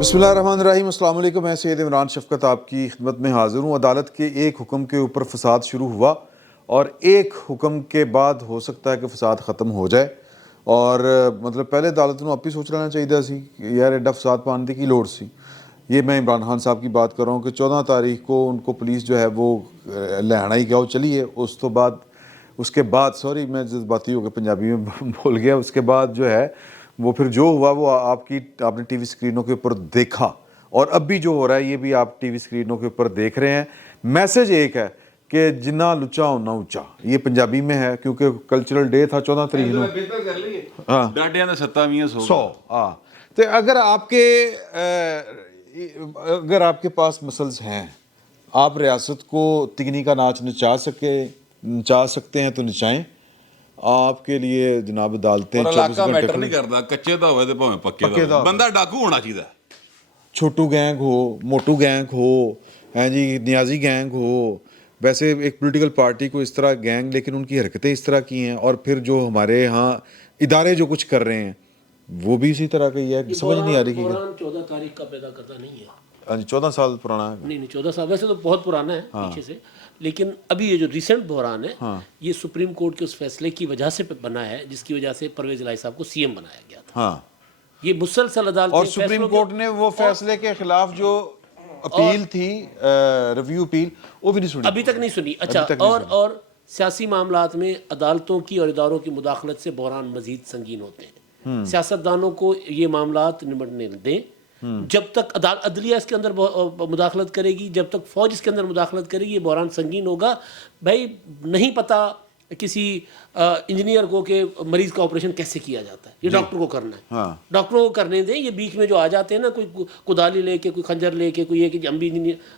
بسم اللہ الرحمن الرحیم. السلام علیکم. میں سید عمران شفقت آپ کی خدمت میں حاضر ہوں. عدالت کے ایک حکم کے اوپر فساد شروع ہوا اور ایک حکم کے بعد ہو سکتا ہے کہ فساد ختم ہو جائے. اور مطلب پہلے عدالت نوں اپی سوچ لینا چاہیے سی یار ایڈا فساد پان دی کی لوڑ سی. یہ میں عمران خان صاحب کی بات کر رہا ہوں کہ 14 تاریخ کو ان کو پولیس جو ہے وہ لہنا ہی گیا چلیے. اس کے بعد سوری میں جذباتی ہو کے پنجابی میں بول گیا. اس کے بعد جو ہے وہ پھر جو ہوا وہ آپ نے ٹی وی اسکرینوں کے اوپر دیکھا اور اب بھی جو ہو رہا ہے یہ بھی آپ ٹی وی اسکرینوں کے اوپر دیکھ رہے ہیں. میسج ایک ہے کہ جنہ لچا ہونا اونچا. یہ پنجابی میں ہے کیونکہ کلچرل ڈے تھا 14 تاریخ کو. ڈاڈیاں دا 100 ہاں تو اگر آپ کے پاس مسلز ہیں, آپ ریاست کو تگنی کا ناچ نچا سکتے ہیں تو نچائیں. آپ کے لیے جناب عدالتیں علاقہ میٹر نہیں کرتا, کچے دا ہوئے تے بھاویں پکے دا, بندہ ڈاکو ہونا چاہیے. چھوٹو گینگ ہو, موٹو گینگ ہو, ہیں جی نیازی گینگ ہو. ویسے ایک پولیٹیکل پارٹی کو اس طرح گینگ, لیکن ان کی حرکتیں اس طرح کی ہیں. اور پھر جو ہمارے ہاں ادارے جو کچھ کر رہے ہیں وہ بھی اسی طرح کا ہی ہے. سمجھ نہیں آ رہی کہ 14 تاریخ کا پیدا کرتا نہیں ہے. ہاں جی 14 سال پرانا ہے. نہیں 14 سال ویسے تو بہت پرانا ہے پیچھے سے, لیکن ابھی یہ جو ریسنٹ بحران ہے یہ سپریم کورٹ کے اس فیصلے کی وجہ سے بنا ہے جس کی وجہ سے پرویز الہی صاحب کو سی ایم بنایا گیا تھا. ہاں یہ مسلسل عدالت اور سپریم کورٹ نے وہ فیصلے کے خلاف جو اپیل تھی, ریویو اپیل, وہ بھی نہیں سنی, ابھی تک نہیں سنی. اچھا اور سیاسی معاملات میں عدالتوں کی اور اداروں کی مداخلت سے بحران مزید سنگین ہوتے ہیں. سیاستدانوں کو یہ معاملات نمٹنے دیں. جب تک عدلیہ اس کے اندر مداخلت کرے گی, جب تک فوج اس کے اندر مداخلت کرے گی, یہ بحران سنگین ہوگا. بھائی نہیں پتہ کسی انجینئر کو کہ مریض کا آپریشن کیسے کیا جاتا ہے, یہ ڈاکٹر کو کرنا ہے. ڈاکٹروں کو کرنے دیں. یہ بیچ میں جو آ جاتے ہیں نا, کوئی کدالی لے کے, کوئی خنجر لے کے, کوئی یہ کہ ہم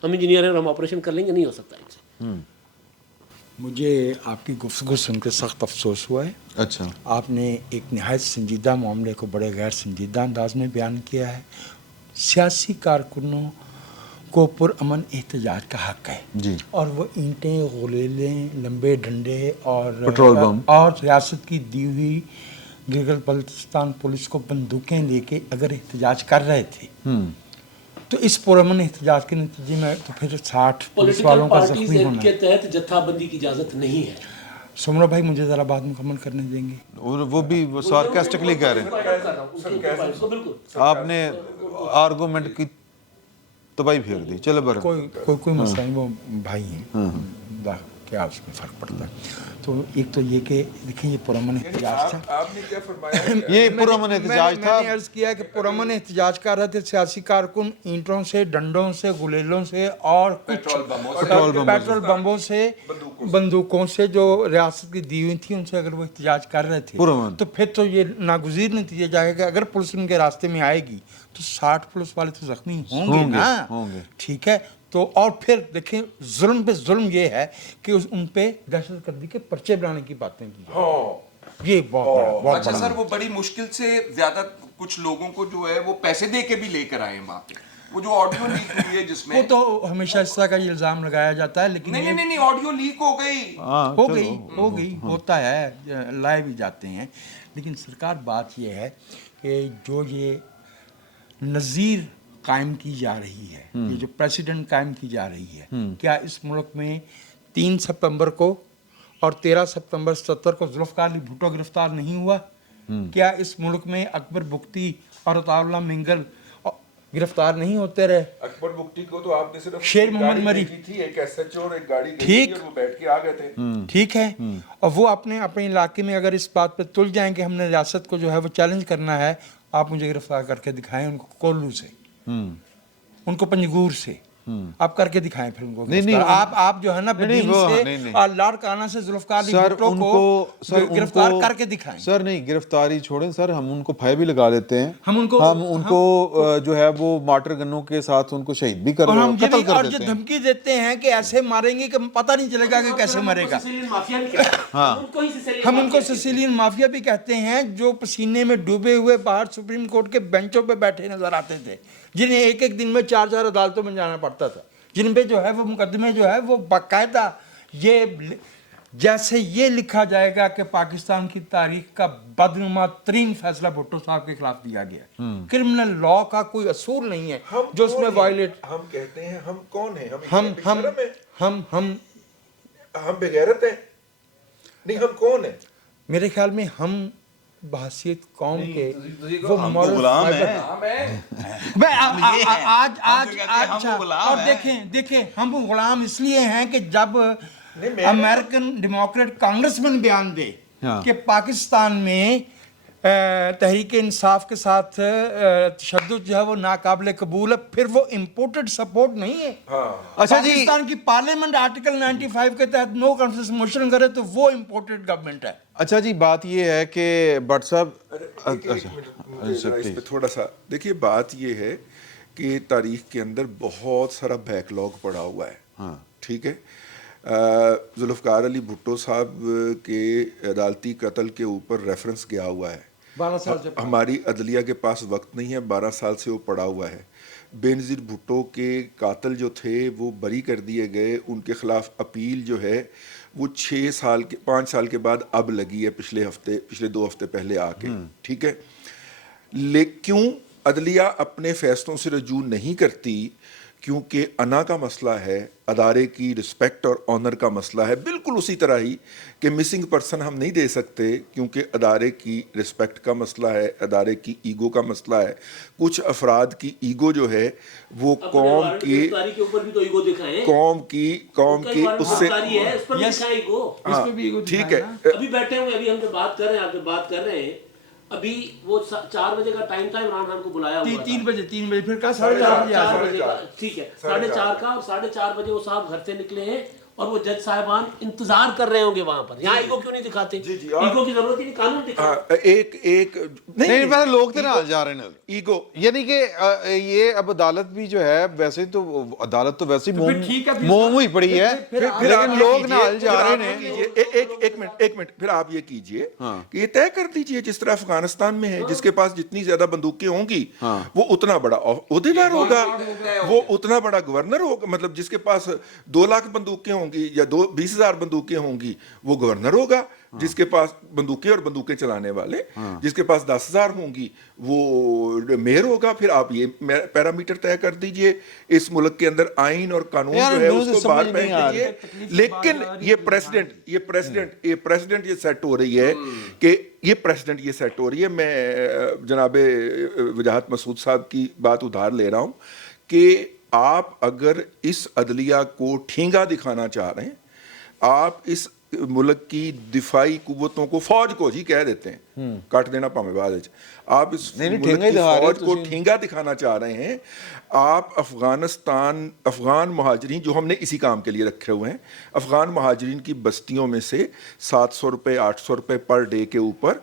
انجینئر ہیں اور ہم آپریشن کر لیں گے, نہیں ہو سکتا ان سے. مجھے آپ کی گفتگو سن کے سخت افسوس ہوا ہے. اچھا آپ نے ایک نہایت سنجیدہ معاملے کو بڑے غیر سنجیدہ انداز میں بیان کیا ہے. سیاسی کارکنوں کو پرامن احتجاج کا حق ہے جی, اور وہ اینٹیں, غلیلیں, لمبے ڈنڈے اور پٹرول بم اور ریاست کی دی ہوئی گلگت بلتستان پولیس کو بندوقیں لے کے اگر احتجاج کر رہے تھے تو اس پرامن احتجاج کے نتیجے میں تو پھر 60 پولیس والوں کا زخمی ہونا کے تحت جتھا بندی کی اجازت نہیں ہے. سمرا بھائی مجھے ذرا بات مکمل کرنے دیں گے. وہ بھی سارکاسٹکلی کہہ رہے ہیں. آپ نے آرگومنٹ کی تباہی پھیر دی. چلو بر کوئی مسئلہ نہیں, وہ بھائی ہیں, کیا اس میں فرق پڑتا ہے. تو ایک تو یہ کہ دیکھیں یہ پرامن احتجاج تھا. آپ نے کیا فرمایا؟ یہ پرامن احتجاج تھا. میں نے عرض کیا کہ پرامن احتجاج کر رہے تھے سیاسی کارکن اینٹوں سے, ڈنڈوں سے, غلیلوں سے اور پیٹرول بمبوں سے, بندوقوں سے جو ریاست کی دی ہوئی تھی ان سے اگر وہ احتجاج کر رہے تھے تو پھر تو یہ ناگزیر نتیجہ جائے گا. اگر پولیس ان کے راستے میں آئے گی تو 60 پولیس والے تو زخمی ہوں گے نا. ٹھیک ہے, تو اور پھر دیکھیں ظلم پہ ظلم یہ ہے کہ ان پہ دہشت گردی کے پرچے بنانے کی باتیں کی جائیں. یہ بہت بڑا. اچھا سر, وہ بڑی مشکل سے زیادہ کچھ لوگوں کو جو ہے وہ پیسے دے کے بھی لے کر آئے ہیں وہاں پہ. وہ جو آڈیو لیک ہوئی ہے جس میں وہ تو ہمیشہ اس طرح کا یہ الزام لگایا جاتا ہے, لیکن نہیں آڈیو لیک ہو گئی, ہوتا ہے, لائے بھی جاتے ہیں. لیکن سرکار بات یہ ہے کہ جو یہ نظیر قائم کی جا رہی ہے, یہ جو پریسیڈنٹ قائم کی جا رہی ہے, کیا اس ملک میں 3 ستمبر کو اور 13 ستمبر 77 کو ذوالفقار علی بھٹو گرفتار نہیں ہوا؟ کیا اس ملک میں اکبر بگٹی اور عطاء اللہ منگل گرفتار نہیں ہوتے رہے؟ اکبر بگٹی کو تو آپ نے صرف شیر محمد مری تھی, ایک ایس ایچ او اور ایک گاڑی ٹھیک وہ بیٹھ کے آ گئے تھے. ٹھیک ہے, اور وہ اپنے علاقے میں اگر اس بات پہ تل جائیں کہ ہم نے ریاست کو جو ہے وہ چیلنج کرنا ہے, آپ مجھے گرفتار کر کے دکھائیں ان کو کولو سے, ان کو پنجگور سے, آپ کر کے دکھائیں پھر ان کو. آپ جو ہے نا بدین سے اور لاڑ کانا سے ذوالفقار علی بھٹو کو گرفتار کر کے دقائیں. سر نہیں گرفتاری چھوڑیں سر, ہم ان کو پھائے بھی لگا لیتے ہیں, ہم ان کو جو ہے وہ مارٹر گنوں کے ساتھ ان کو شہید بھی قتل کر دیتے ہیں, اور جو دھمکی دیتے ہیں کہ ایسے ماریں گے کہ پتہ نہیں چلے گا کہ کیسے مرے گا. ہم ان کو سسیلین مافیا بھی کہتے ہیں, جو پسینے میں ڈوبے ہوئے باہر سپریم کورٹ کے بینچوں پہ بیٹھے نظر آتے تھے, جنہیں ایک ایک دن میں 4 عدالتوں میں جانا پڑتا تھا, جن پہ جو ہے وہ مقدمے جو ہے وہ باقاعدہ یہ जैसे ये लिखा जाएगा कि पाकिस्तान की तारीख का बदनुमा तरीन फैसला भुट्टो साहब के खिलाफ दिया गया, क्रिमिनल लॉ का कोई असूल नहीं है जो उसमें वायलेट। हम कहते हैं हम कौन हैं? हम बेगैरत हैं? नहीं, हम कौन हैं? मेरे ख्याल में हम बहसीत कौम के वो हम तो moral गुलाम fiber- हैं। मैं आज हम तो कहते हैं हम अच्छा, गुलाम और हैं। देखें हम गुलाम इसलिए हैं कि जब अमेरिकन डेमोक्रेट कांग्रेसमैन बयान दे हाँ। कि पाकिस्तान में तहरीक इंसाफ के साथ तशद्दुद जो है वो नाकाबिल कबूल है, फिर वो इम्पोर्टेड सपोर्ट नहीं है। अच्छा जी, पाकिस्तान की पार्लियामेंट आर्टिकल 95 के तहत नो कॉन्फ्रेंस मोशन करे तो वो इम्पोर्टेड गवर्नमेंट है। अच्छा जी, बात ये है कि भट्ट साहब, एक मिनट, मुझे जरा इस पे थोड़ा सा देखिए। बात ये है कि तारीख के अंदर बहुत सारा बैकलॉग पड़ा हुआ है। हाँ। ठीक है, जुल्फ़िकार अली भुट्टो साहब के अदालती कत्ल के ऊपर रेफरेंस गया हुआ है। 12 साल से हमारी अदलिया के पास वक्त नहीं है, 12 साल से वो पड़ा हुआ है। बेनज़ीर भुट्टो के कातिल जो थे वो बरी कर दिए गए, उनके खिलाफ अपील जो है वो 5 साल के बाद अब लगी है, पिछले 2 हफ्ते पहले आके। ठीक है, क्यों अदलिया अपने फैसलों से रजू नहीं करती? क्योंकि अना का मसला है, अदारे की रिस्पेक्ट और ऑनर का मसला है। बिल्कुल उसी तरह ही कि मिसिंग पर्सन हम नहीं दे सकते क्योंकि अदारे की रिस्पेक्ट का मसला है, अदारे की ईगो का मसला है। कुछ अफराद की ईगो जो है वो कौम की उससे हाँ, ठीक है। अभी बैठे हुए, अभी हम जो बात कर रहे हैं, आप जो बात कर रहे हैं, अभी वो 4 बजे का टाइम था, इमरान खान को बुलाया हुआ था। 3 बजे फिर कहा 4:30 बजे आ जाओ। 4 बजे का, ठीक है, 4:30 का, और 4:30 बजे वो साहब घर से निकले हैं और वो जज साहिबान इंतजार कर रहे होंगे वहां पर। यहाँ ईगो क्यों नहीं दिखाते? ईगो की जरूरत ही नहीं, कानून दिखाओ। एक नहीं पहले लोग तो नाल जा रहे हैं ईगो, यानी कि ये अब अदालत भी जो है, वैसे तो अदालत तो वैसे ही ठीक है, फिर मोम हुई पड़ी है, लेकिन लोग नाल जा रहे हैं। एक मिनट, फिर आप ये कीजिए कि ये तय कर दीजिए जिस तरह अफगानिस्तान में है, जिसके पास जितनी ज्यादा बंदूकें होंगी वो उतना बड़ा ओहदेदार होगा, वो उतना बड़ा गवर्नर होगा। मतलब जिसके पास 2 लाख बंदूकें होंगी या 20,000 बंदूकें होंगी वो गवर्नर होगा। जिसके पास बंदूकें और बंदूकें चलाने वाले, जिसके पास 10,000 होंगी वो मेयर होगा। फिर आप ये पैरामीटर तय कर दीजिए। इस मुल्क के अंदर आइन और कानून जो है उसको बाहर फेंक दीजिए। लेकिन ये प्रेसिडेंट ये सेट हो रही है कि ये सेट हो रही है। मैं जनाबे वजाहत मसूद साहब की बात उधार ले रहा हूं कि आप अगर इस अदलिया को ठेंगा दिखाना चाह रहे हैं, आप इस मुल्क की दिफाई कुव्वतों को, फौज को जी कह देते हैं, काट देना पामे बाद, आप इस मुल्क की फौज को ठेंगा दिखाना चाह रहे हैं। आप अफगान महाजरीन जो हमने इसी काम के लिए रखे हुए हैं, अफगान महाजरीन की बस्तियों में से 700 रुपये 800 रुपये पर डे के ऊपर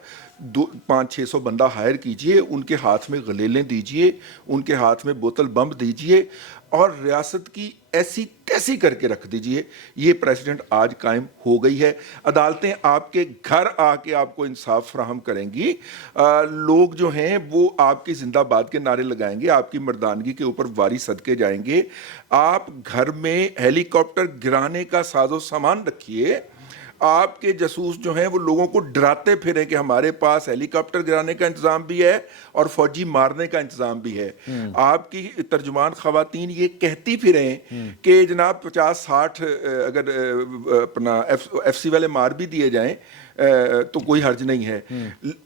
500-600 बंदा हायर कीजिए, उनके हाथ में गलेलें दीजिए, उनके हाथ में बोतल बम दीजिए और रियासत की ऐसी तैसी करके रख दीजिए। ये प्रेसिडेंट आज कायम हो गई है। अदालतें आपके घर आके आपको इंसाफ फराहम करेंगी। लोग जो हैं वो आपकी जिंदाबाद के नारे लगाएंगे, आपकी मर्दानगी के ऊपर वारी सदके जाएंगे। आप घर में हेलीकॉप्टर गिराने का साजो सामान रखिए। आपके जासूस जो हैं वो लोगों को डराते फिरें कि हमारे पास हेलीकॉप्टर गिराने का इंतजाम भी है और फौजी मारने का इंतजाम भी है। आपकी तर्जुमान खवातीन ये कहती फिरें कि जनाब 50-60 अगर अपना FC वाले मार भी दिए जाएं तो कोई हर्ज नहीं है।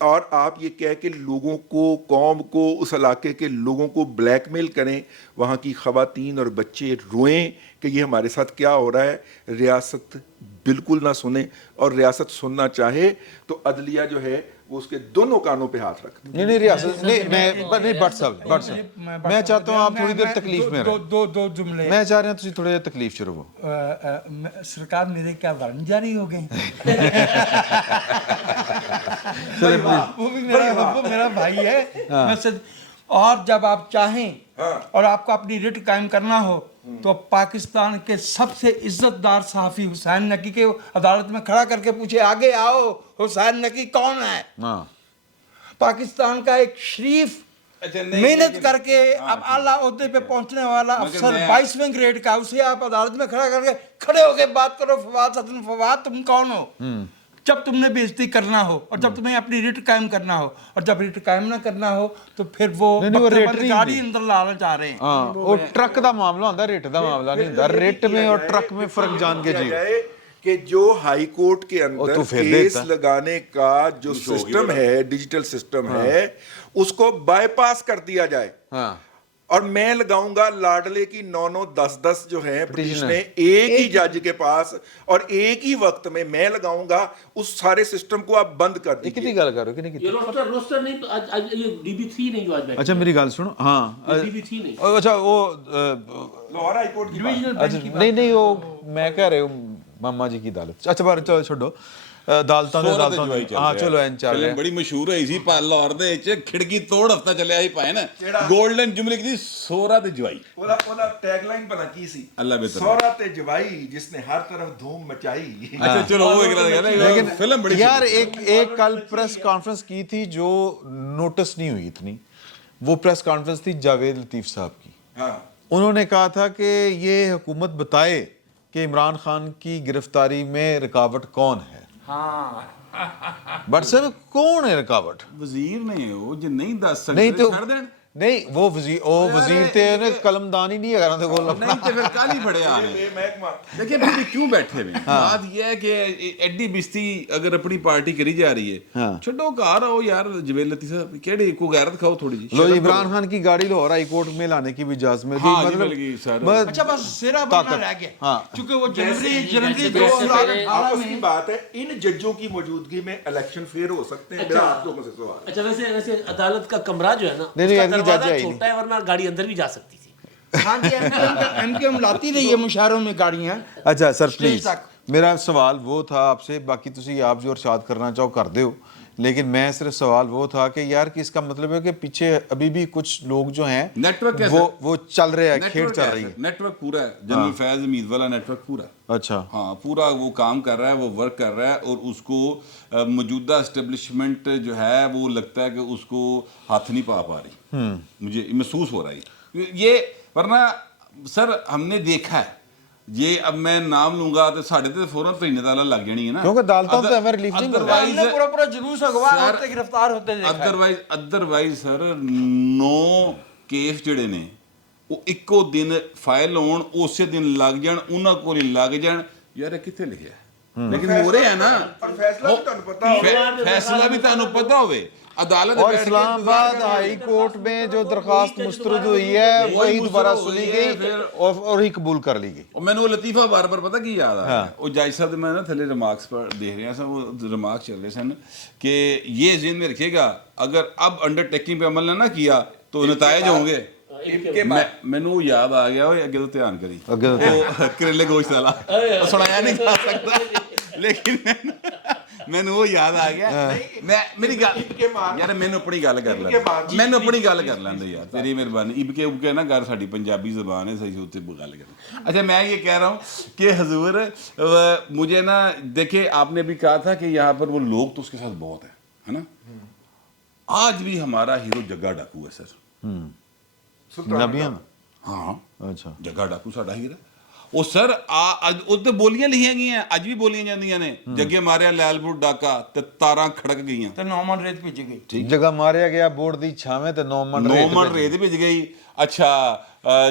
और आप ये कह के लोगों को, कौम को, उस इलाके के लोगों को ब्लैकमेल करें, वहाँ की खवातीन और बच्चे रोएं कि ये हमारे साथ क्या हो रहा है। रियासत बिल्कुल ना सुने, और रियासत सुनना चाहे तो अदलिया जो है वो उसके दोनों कानों पे हाथ रख। नहीं रियासत नहीं भट्ट साहब मैं चाहता हूँ आप थोड़ी देर तकलीफ में रहें। दो जुमले मैं चाह रहा हूँ थोड़ी देर तकलीफ शुरू हो। सरकार मेरे क्या वारंट जारी हो गए? वो भी मेरा भाई है। मैं और जब आप चाहें और आपको अपनी रिट कायम करना हो तो पाकिस्तान के सबसे इज्जतदार सहाफी हुसैन नकी के अदालत में खड़ा करके पूछे, आगे आओ, हुसैन नकी कौन है? पाकिस्तान का एक शरीफ मेहनत करके अब आला ओहदे पे पहुंचने वाला अफसर 22वें ग्रेड का, उसे आप अदालत में खड़ा करके खड़े होके बात करो, फवाद हसन फवाद तुम कौन हो जब तुमने बेइज्जती करना हो और जब तुम्हें अपनी रिट कायम करना हो, और जब रिट कायम ना करना हो तो फिर वो नहीं, वो रेट नहीं गाड़ी अंदर लाना चाह रहे हैं। हाँ वो ट्रक का मामला होता है, रेट का मामला नहीं होता। रेट में और ट्रक में फर्क जान के जी कि जो हाई कोर्ट के अंदर तो फिर केस देता। लगाने का जो सिस्टम है, डिजिटल सिस्टम है, उसको बाईपास कर दिया जाए। हाँ और मैं लगाऊंगा लाडले की 9-9 10-10 जो है पिटिशनें एक ही जज के पास, और एक ही वक्त में मैं लगाऊंगा, उस सारे सिस्टम को आप बंद कर ये कितनी दीजिए। गल कर रहे हो कि नहीं ये रोस्टर नहीं तो आज ये DB3 नहीं जो आज बैठे। अच्छा मेरी गल सुनो। हाँ DB3 नहीं। अच्छा वो लाहौर हाई कोर्ट की बात। अच्छा नहीं वो मैं कह रहे हूँ मामा जी की अदालत। अच्छा बार चलो छोड़ो ਅਦਾਲਤਾਂ ਦੇ ਅਦਾਲਤਾਂ ਹਾਂ ਚਲੋ ਐਂ ਚੱਲ ਰਿਹਾ। ਬੜੀ ਮਸ਼ਹੂਰ ਹੋਈ ਸੀ ਲਾਹੌਰ ਦੇ ਵਿੱਚ, ਖਿੜਕੀ ਤੋੜ ਹਫਤਾ ਚੱਲਿਆ ਸੀ ਭਾਏ ਨਾ, ਗੋਲਡਨ ਜੁਬਲੀ ਦੀ ਸੋਹਰਾ ਤੇ ਜਵਾਈ। ਉਹਦਾ ਟੈਗਲਾइन ਪਤਾ ਕੀ ਸੀ? ਅੱਲਾ ਬਿਹਤਰ। ਸੋਹਰਾ ਤੇ ਜਵਾਈ ਜਿਸਨੇ ਹਰ ਤਰफ धूम मचाई। अच्छा चलो वो एक लेकिन फिल्म बड़ी यार एक कल प्रेस कॉन्फ्रेंस की थी जो नोटिस नहीं हुई इतनी, वो प्रेस कॉन्फ्रेंस थी जावेद लतीफ साहब की। हाँ उन्होंने कहा था कि ये हुकूमत बताए कि इमरान खान की गिरफ्तारी में रुकावट कौन है। बट सर कौन है रुकावट? ਵਜ਼ੀਰ ਨੇ ਉਹ ਜੇ ਨਹੀਂ ਦੱਸ नहीं ਸਕਦੇ तो ਛੱਡ ਦੇਣ। नहीं वो वजीर ते ने कलमदान ही नहीं है ਉਹਨਾਂ ਦੇ ਕੋਲ। नहीं तो फिर काल ही फड़े आ रहे महकमा देखिए अभी क्यों बैठे हुए बात यह है कि एडी बिस्ती अगर अपनी पार्टी करी जा रही है, छोड़ो घर आओ यार, जवेद लतीफ साहब केड़ी को गैरत खाओ थोड़ी जी। लो इमरान खान की गाड़ी लाहौर हाई कोर्ट में लाने की भी इजाजत मिल हाँ गई। जी, मिल गई सर। अच्छा बस सिरा बनना रह गया, क्योंकि वो जनवरी 2018 आपस की बात है, इन जजों की मौजूदगी में इलेक्शन फेयर हो सकते हैं। मेरा आप लोगों से सवाल है। अच्छा वैसे अदालत का कमरा जो है ना, नहीं, उसका अभी जज दरवाजा आई नहीं। छोटा है वरना गाड़ी अंदर भी जा सकती थी। हाँ जी, एमकेएम लाती रही है मुशायरों में गाड़ियां। अच्छा सर स्टेज प्लीज तक। मेरा सवाल वो था आपसे, बाकी तुसी आप जो इरशाद करना चाहो कर दो, लेकिन मैं सिर्फ सवाल वो था कि यार कि इसका मतलब है कि पीछे अभी भी कुछ लोग जो हैं नेटवर्क है वो चल रहे हैं, खेल चल रही है। नेटवर्क पूरा है, जनरल फैज हमीद वाला नेटवर्क पूरा। अच्छा हाँ पूरा वो काम कर रहा है, वो वर्क कर रहा है, और उसको मौजूदा एस्टेब्लिशमेंट जो है वो लगता है कि उसको हाथ नहीं पा रही। मुझे महसूस हो रहा है ये, वरना सर हमने देखा है ये, अब मैं नाम लूंगा तो साढ़े ते फौरन तो ताला लग जानी है ना, क्योंकि अदालतों तो हमें रिलीफ नहीं मिल रहा। हमने पूरा पूरा जुलूस अगवा होते गिरफ्तार होते देखा है। अदरवाइज सर 9 केस ਜਿਹੜੇ ਨੇ ਉਹ ਇੱਕੋ ਦਿਨ ਫਾਈਲ ਹੋਣ, ਉਸੇ ਦਿਨ ਲੱਗ ਜਾਣ, ਉਹਨਾਂ ਕੋਲ ਹੀ ਲੱਗ ਜਾਣ। ਯਾਰ ਇਹ ਕਿੱਥੇ ਲਿਖਿਆ? लेकिन हो रहे हैं ना, पर फैसला भी ਤੁਹਾਨੂੰ पता हो, फैसला भी ਤੁਹਾਨੂੰ पता होवे। अदालत और इस्लामाबाद हाई कोर्ट में जो दरखास्त मुस्तरद हुई है वही दोबारा सुनी गई और ही कबूल कर ली गई। और मैंने वो लतीफा बार बार पता की याद आ रहा है, वो जज साहब मैं ना थले रिमार्क्स पर देख रहा था, वो रिमार्क्स चल रहे सन कि ये ज़हन में रखिएगा अगर अब अंडरटेकिंग पे अमल ना किया तो नतायज होंगे। मैनू याद आ गया, अगे तो ध्यान करी करेले गोश्त वाला सुनाया नहीं जा सकता, लेकिन मैनू वो याद आ गया। मैं मेरी गल यार मैनू अपनी गल कर लै, मैनू अपनी गल कर लैंदे यार, तेरी मेहरबानी। इबके उबके ना कर, साडी पंजाबी ज़बान है, सही उत्ते गल कर। अच्छा मैं ये कह रहा हूँ कि हजूर मुझे ना देखिए, आपने भी कहा था कि यहाँ पर वो लोग तो उसके साथ बहुत है ना। आज भी हमारा हीरो जग्गा डाकू है सर। हाँ अच्छा जग्गा डाकू साडा हीरा। ਉਹ ਸਰ ਉੱਤੇ ਬੋਲੀਆਂ ਲਿਖੀਆਂ ਗਈਆਂ, ਅੱਜ ਵੀ ਬੋਲੀਆਂ ਜਾਂਦੀਆਂ ਨੇ, ਜੱਗੇ ਮਾਰਿਆ ਲੈਲਪੁਰ ਡਾਕਾ ਤੇ ਤਾਰਾਂ ਖੜਕ ਗਈਆਂ ਤੇ 9 ਮਣ ਰੇਤ ਭਿੱਜ ਗਈ। ਠੀਕ ਜਗ੍ਹਾ ਮਾਰਿਆ ਗਿਆ ਬੋਰਡ ਦੀ ਛਾਵੇਂ ਤੇ 9 ਮਣ ਰੇਤ ਭਿੱਜ ਗਈ। ਅੱਛਾ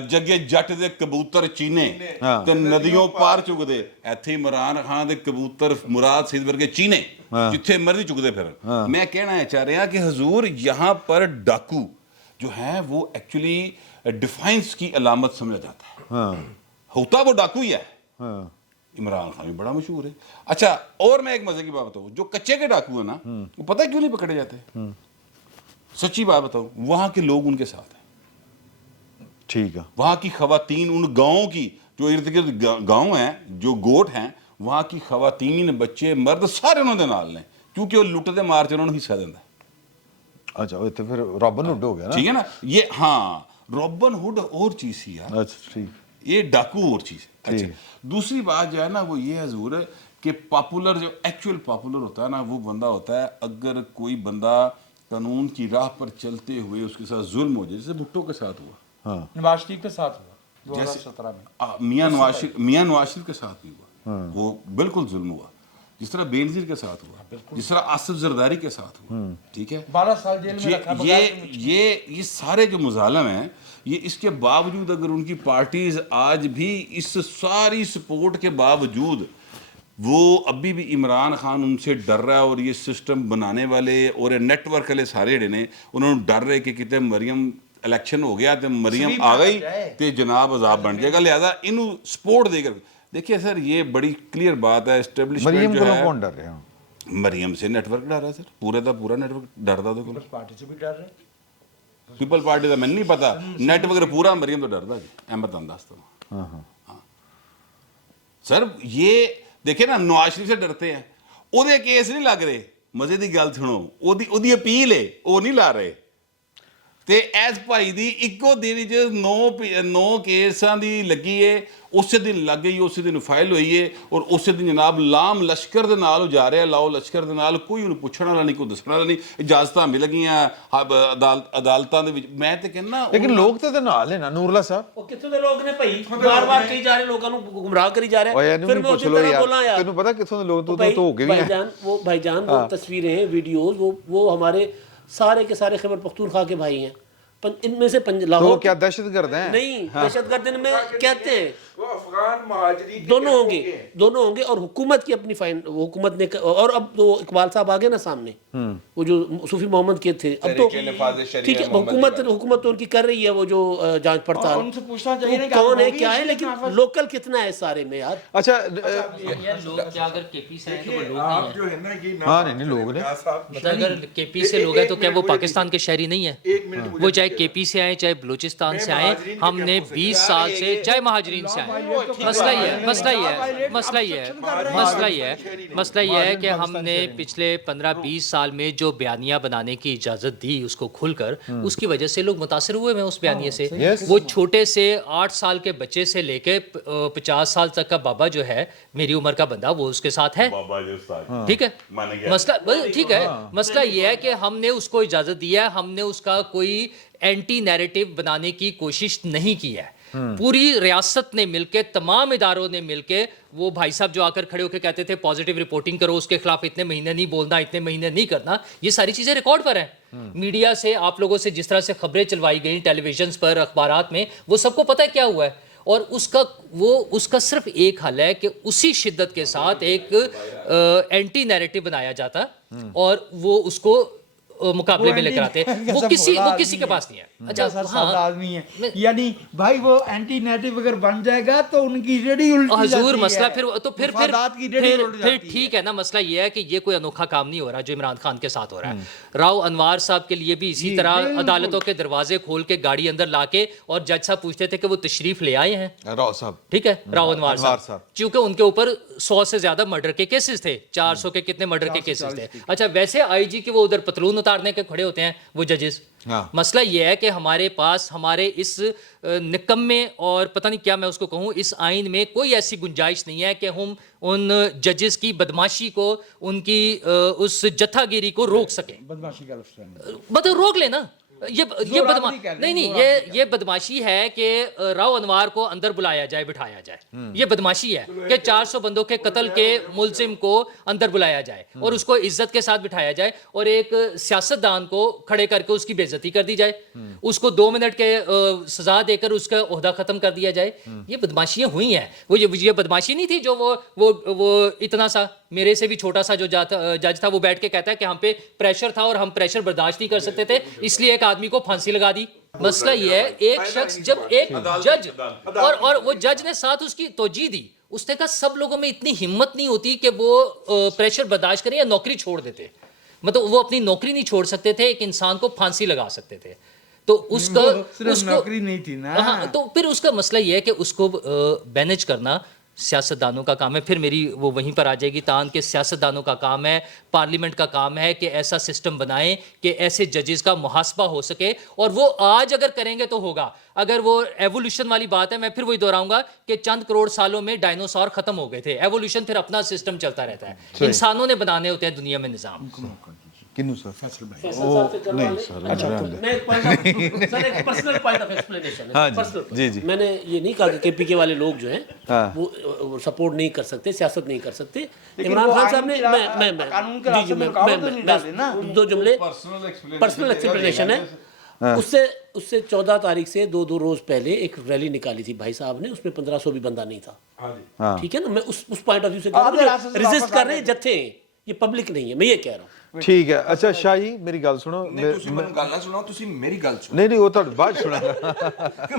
ਜੱਗੇ ਜੱਟ ਦੇ ਕਬੂਤਰ ਚੀਨੇ ਤੇ ਨਦੀਆਂ ਪਾਰ ਚੁਗਦੇ, ਇੱਥੇ ਇਮਰਾਨ ਖਾਨ ਦੇ ਕਬੂਤਰ ਮੁਰਾਦ ਸਈਦ ਵਰਗੇ ਚੀਨੇ ਜਿੱਥੇ ਮਰਜ਼ੀ ਚੁਗਦੇ ਫਿਰ। ਮੈਂ ਕਹਿਣਾ ਚਾਹ ਰਿਹਾ कि हजूर यहाँ पर डाकू जो है वो एक्चुअली डिफाइंस की अलामत समझा जाता है। होता वो डाकू ही है। इमरान खान भी बड़ा मशहूर है। अच्छा और मैं एक मजे की बात बताऊं, जो कच्चे के डाकू है ना वो पता क्यों नहीं पकड़े जाते? सच्ची बात बताऊं, वहां के लोग उनके साथ हैं। ठीक है, वहां की खवातीन, उन गांवों की जो इर्द गिर्द गांव हैं, जो गोट हैं, वहां की खवातीन, बच्चे, मर्द सारे उन्होंने नाल ने, क्योंकि वो लुट दे मार च उन्होंने हिस्सा देंदा। अच्छा तो फिर रॉबिन हुड हो गया ना। ठीक है ना ये, हाँ रॉबिन हुड और चीज थी यार। अच्छा ठीक, ये डाकू और चीज है। अच्छा दूसरी बात जो है ना वो ये हजूर कि पॉपुलर, जो एक्चुअल पॉपुलर होता है ना, वो बंदा होता है अगर कोई बंदा قانون کی راہ پر چلتے ہوئے اس کے ساتھ ظلم ہو جائے، جیسے بھٹو کے ساتھ ہوا، نواز شریف کے ساتھ ہوا جیسے 2017 میں، میاں نواز شریف کے ساتھ بھی ہوا، وہ بالکل ظلم ہوا، جس طرح بے نظیر کے ساتھ ہوا، جس طرح آصف زرداری کے ساتھ ہوا، ٹھیک ہے، 12 سال جیل میں رکھا یہ سارے جو مظالم ہیں، یہ اس کے باوجود اگر ان کی پارٹیز آج بھی اس ساری سپورٹ کے باوجود وہ ابھی بھی عمران خان ان سے ڈر رہا ہے، اور یہ سسٹم بنانے والے اور نیٹ ورک والے سارے جڑے نے انہوں نے ڈر رہے کہ کتے مریم الیکشن ہو گیا تو مریم آ گئی تو جناب عذاب بن جائے گا، لہذا انہوں سپورٹ دے کر دیکھیے سر یہ بڑی کلیئر بات ہے، اسٹیبلشمنٹ جو ہے کون ڈر رہے ہیں؟ مریم سے نیٹ ورک ڈر رہا ہے سر، پورا دا پورا نیٹ ورک ڈردا تو پارٹی سے بھی ڈر رہے، پیپل پارٹی کا میں نہیں پتا، نیٹ ورک پورا مریم تو ڈردا جی احمد انداز تو سر یہ دیکھیں نا نواز شریف سے ڈرتے ہیں، وہ کیس نہیں لگ رہے، مزے دی گل سنو، وہ اپیل ہے وہ نہیں لا رہے، تے ایس بھائی دی ایکو دن وچ 9 کیساں دی لگی ہے، اسی دن لگ گئی، اسی دن فائل ہوئی ہے، اور اسی دن جناب لام لشکر دے نال جا رہا ہے، لاؤ لشکر دے نال، کوئی انہوں پوچھنے والا نہیں، کوئی دسنے والا نہیں، اجازتاں مل گئیاں عدالتاں دے وچ، میں تے کہنا لیکن لوگ تے نال ہے نا نور اللہ صاحب، وہ کتنے لوگ نے بھائی بار بار کہی جا رہے لوگوں کو گمراہ کری جا رہے ہیں، پھر میں اسی طرح بولا یار تینوں پتا کتوں لوگ تو ہو گئے بھی ہیں، وہ بھائی جان وہ تصویریں ویڈیوز وہ ہمارے سارے کے سارے خیبر پختونخوا کے بھائی ہیں، ان میں سے تو لاہور کیا دہشت گرد ہیں؟ نہیں، دہشت گرد ان میں کہتے ہیں وہ افغان مہاجرین دونوں ہوں گے، اور حکومت کی اپنی حکومت نے، اور اب تو اقبال صاحب آگے نا سامنے، وہ جو صوفی محمد کے تھے، اب تو ٹھیک ہے حکومت تو ان کی کر رہی ہے وہ جو جانچ پڑتال، ان سے پوچھنا چاہیے نا کون ہے کیا ہے، لیکن لوکل کتنا ہے سارے میں یار، اچھا لوگ کیا اگر کے پی سے ہیں تو وہ لوگ آپ نہیں جو ہے نا یہ ہاں نہیں لوگ نے ہیں، اگر کے پی سے لوگ ہیں تو کیا وہ پاکستان کے شہری نہیں ہیں؟ وہ چاہے کے پی سے آئیں چاہے بلوچستان سے آئیں، ہم نے 20 سال سے چاہے مہاجرین سے آئیں، مسئلہ یہ ہے کہ ہم نے پچھلے 15-20 سال میں جو بیانیہ بنانے کی اجازت دی اس کو کھل کر، اس کی وجہ سے لوگ متاثر ہوئے ہیں اس بیانیے سے، وہ چھوٹے سے 8 سال کے بچے سے لے کے 50 سال تک کا بابا جو ہے میری عمر کا بندہ وہ اس کے ساتھ ہے، ٹھیک ہے، مسئلہ یہ ہے کہ ہم نے اس کو اجازت دی ہے، ہم نے اس کا کوئی اینٹی نیریٹو بنانے کی کوشش نہیں کی ہے، پوری ریاست نے مل کے، تمام اداروں نے مل کے، وہ بھائی صاحب جو آ کر کھڑے ہو کے کہتے تھے پازیٹیو رپورٹنگ کرو، اس کے خلاف اتنے مہینے نہیں بولنا، اتنے مہینے نہیں کرنا، یہ ساری چیزیں ریکارڈ پر ہیں، میڈیا سے آپ لوگوں سے جس طرح سے خبریں چلوائی گئیں ٹیلی ویژنز پر، اخبارات میں، وہ سب کو پتہ ہے کیا ہوا ہے، اور اس کا صرف ایک حل ہے کہ اسی شدت کے ساتھ ایک اینٹی نیریٹو بنایا جاتا اور وہ اس کو مقابلے میں لے کر آتے، وہ کسی کے پاس نہیں ہے۔ اچھا سر آدمی ہے، یعنی بھائی وہ اینٹی نیٹو اگر بن جائے گا تو ان کی ریڈی الٹی حضور مسئلہ پھر ٹھیک ہے نا، مسئلہ یہ ہے کہ یہ کوئی انوکھا کام نہیں ہو رہا جو عمران خان کے ساتھ ہو رہا ہے، راؤ انوار صاحب کے لیے بھی اسی طرح عدالتوں کے دروازے کھول کے گاڑی اندر لا کے، اور جج صاحب پوچھتے تھے کہ وہ تشریف لے آئے ہیں، راؤ صاحب، ٹھیک ہے، راؤ انوار صاحب، چونکہ ان کے اوپر 100 سے زیادہ مرڈر کے کیسز تھے، 400 کے کتنے مرڈر کے کیسز تھے، اچھا ویسے آئی جی کے وہ ادھر پتلون اتارنے کے کھڑے ہوتے ہیں وہ ججز، مسئلہ یہ ہے کہ ہمارے پاس ہمارے اس نکمے اور پتہ نہیں کیا میں اس کو کہوں، اس آئین میں کوئی ایسی گنجائش نہیں ہے کہ ہم ان ججز کی بدماشی کو، ان کی اس جتھا گیری کو روک سکیں، بدماشی کا لفظ مطلب روک لینا، یہ بدماشی ہے کہ راؤ انوار کو اندر بلایا جائے، بٹھایا جائے، یہ بدماشی ہے کہ 400 بندوں کے قتل کے ملزم کو اندر بلایا جائے اور اس کو عزت کے ساتھ بٹھایا جائے، اور ایک سیاستدان کو کھڑے کر کے اس کی بے عزتی کر دی جائے، اس کو 2 منٹ کے سزا دے کر اس کا عہدہ ختم کر دیا جائے، یہ بدماشیاں ہوئی ہیں، وہ یہ بدماشی نہیں تھی جو وہ اتنا سا میرے سے بھی چھوٹا سا جو جج تھا وہ بیٹھ کے کہتا ہے کہ ہم پہ پریشر تھا اور ہم پریشر برداشت نہیں کر سکتے تھے اس لیے ایک آدمی کو پھانسی لگا دی۔ مسئلہ یہ ہے ایک شخص جب ایک جج اور وہ جج نے ساتھ اس کی توجیہ دی، اس نے کہا سب لوگوں میں اتنی ہمت نہیں ہوتی کہ وہ پریشر برداشت کریں یا نوکری چھوڑ دیتے، مطلب وہ اپنی نوکری نہیں چھوڑ سکتے تھے، ایک انسان کو پھانسی لگا سکتے تھے، تو اس کو نوکری نہیں تھی نا، ہاں تو پھر اس کا مسئلہ یہ ہے کہ اس کو مینیج کرنا سیاستدانوں کا کام ہے، پھر میری وہ وہیں پر آ جائے گی تان کہ سیاستدانوں کا کام ہے، پارلیمنٹ کا کام ہے کہ ایسا سسٹم بنائیں کہ ایسے ججز کا محاسبہ ہو سکے، اور وہ آج اگر کریں گے تو ہوگا، اگر وہ ایوولوشن والی بات ہے، میں پھر وہی دہراؤں گا کہ چند کروڑ سالوں میں ڈائنوسار ختم ہو گئے تھے، ایوولوشن پھر اپنا سسٹم چلتا رہتا ہے، انسانوں نے بنانے ہوتے ہیں دنیا میں نظام۔ किन्नू सर फैसल भाई फैसल साहब से करवा नहीं लें। सर, अच्छा, रहने तो दें। मैं एक point of- सर एक पर्सनल पॉइंट ऑफ एक्सप्लेनेशन है। हाँ जी, Personal- जी, जी। मैंने ये नहीं कहा कि केपीके वाले लोग जो हैं हाँ। वो सपोर्ट नहीं कर सकते, सियासत नहीं कर सकते। लेकिन इमरान वो खान आइन साहब ने के रा- मैं कानून के जी, रास्ते जी, में मैं- रुकावट मैं- तो नहीं मैं- डाले ना। दो जुमले पर्सनल पर्सनल एक्सप्लेनेशन है। उससे 14 तारीख से दो रोज पहले एक रैली निकाली थी भाई साहब ने, उसमें 1500 भी बंदा नहीं था। हाँ। ठीक है ना, मैं उस पॉइंट ऑफ व्यू से आधे रास्ते से रेजिस्ट वापस कर आ रहे हैं, गए। जत्थे हैं, ये पब्लिक नहीं है, मैं ये कह रहा हूँ। ठीक है। अच्छा शाही मेरी गल सुनो, नहीं ਤੁਸੀਂ ਮੈਨੂੰ ਗੱਲ ਨਾ ਸੁਣਾਓ, ਤੁਸੀਂ ਮੇਰੀ ਗੱਲ ਸੁਣੋ। नहीं नहीं वो तो बाद सुना।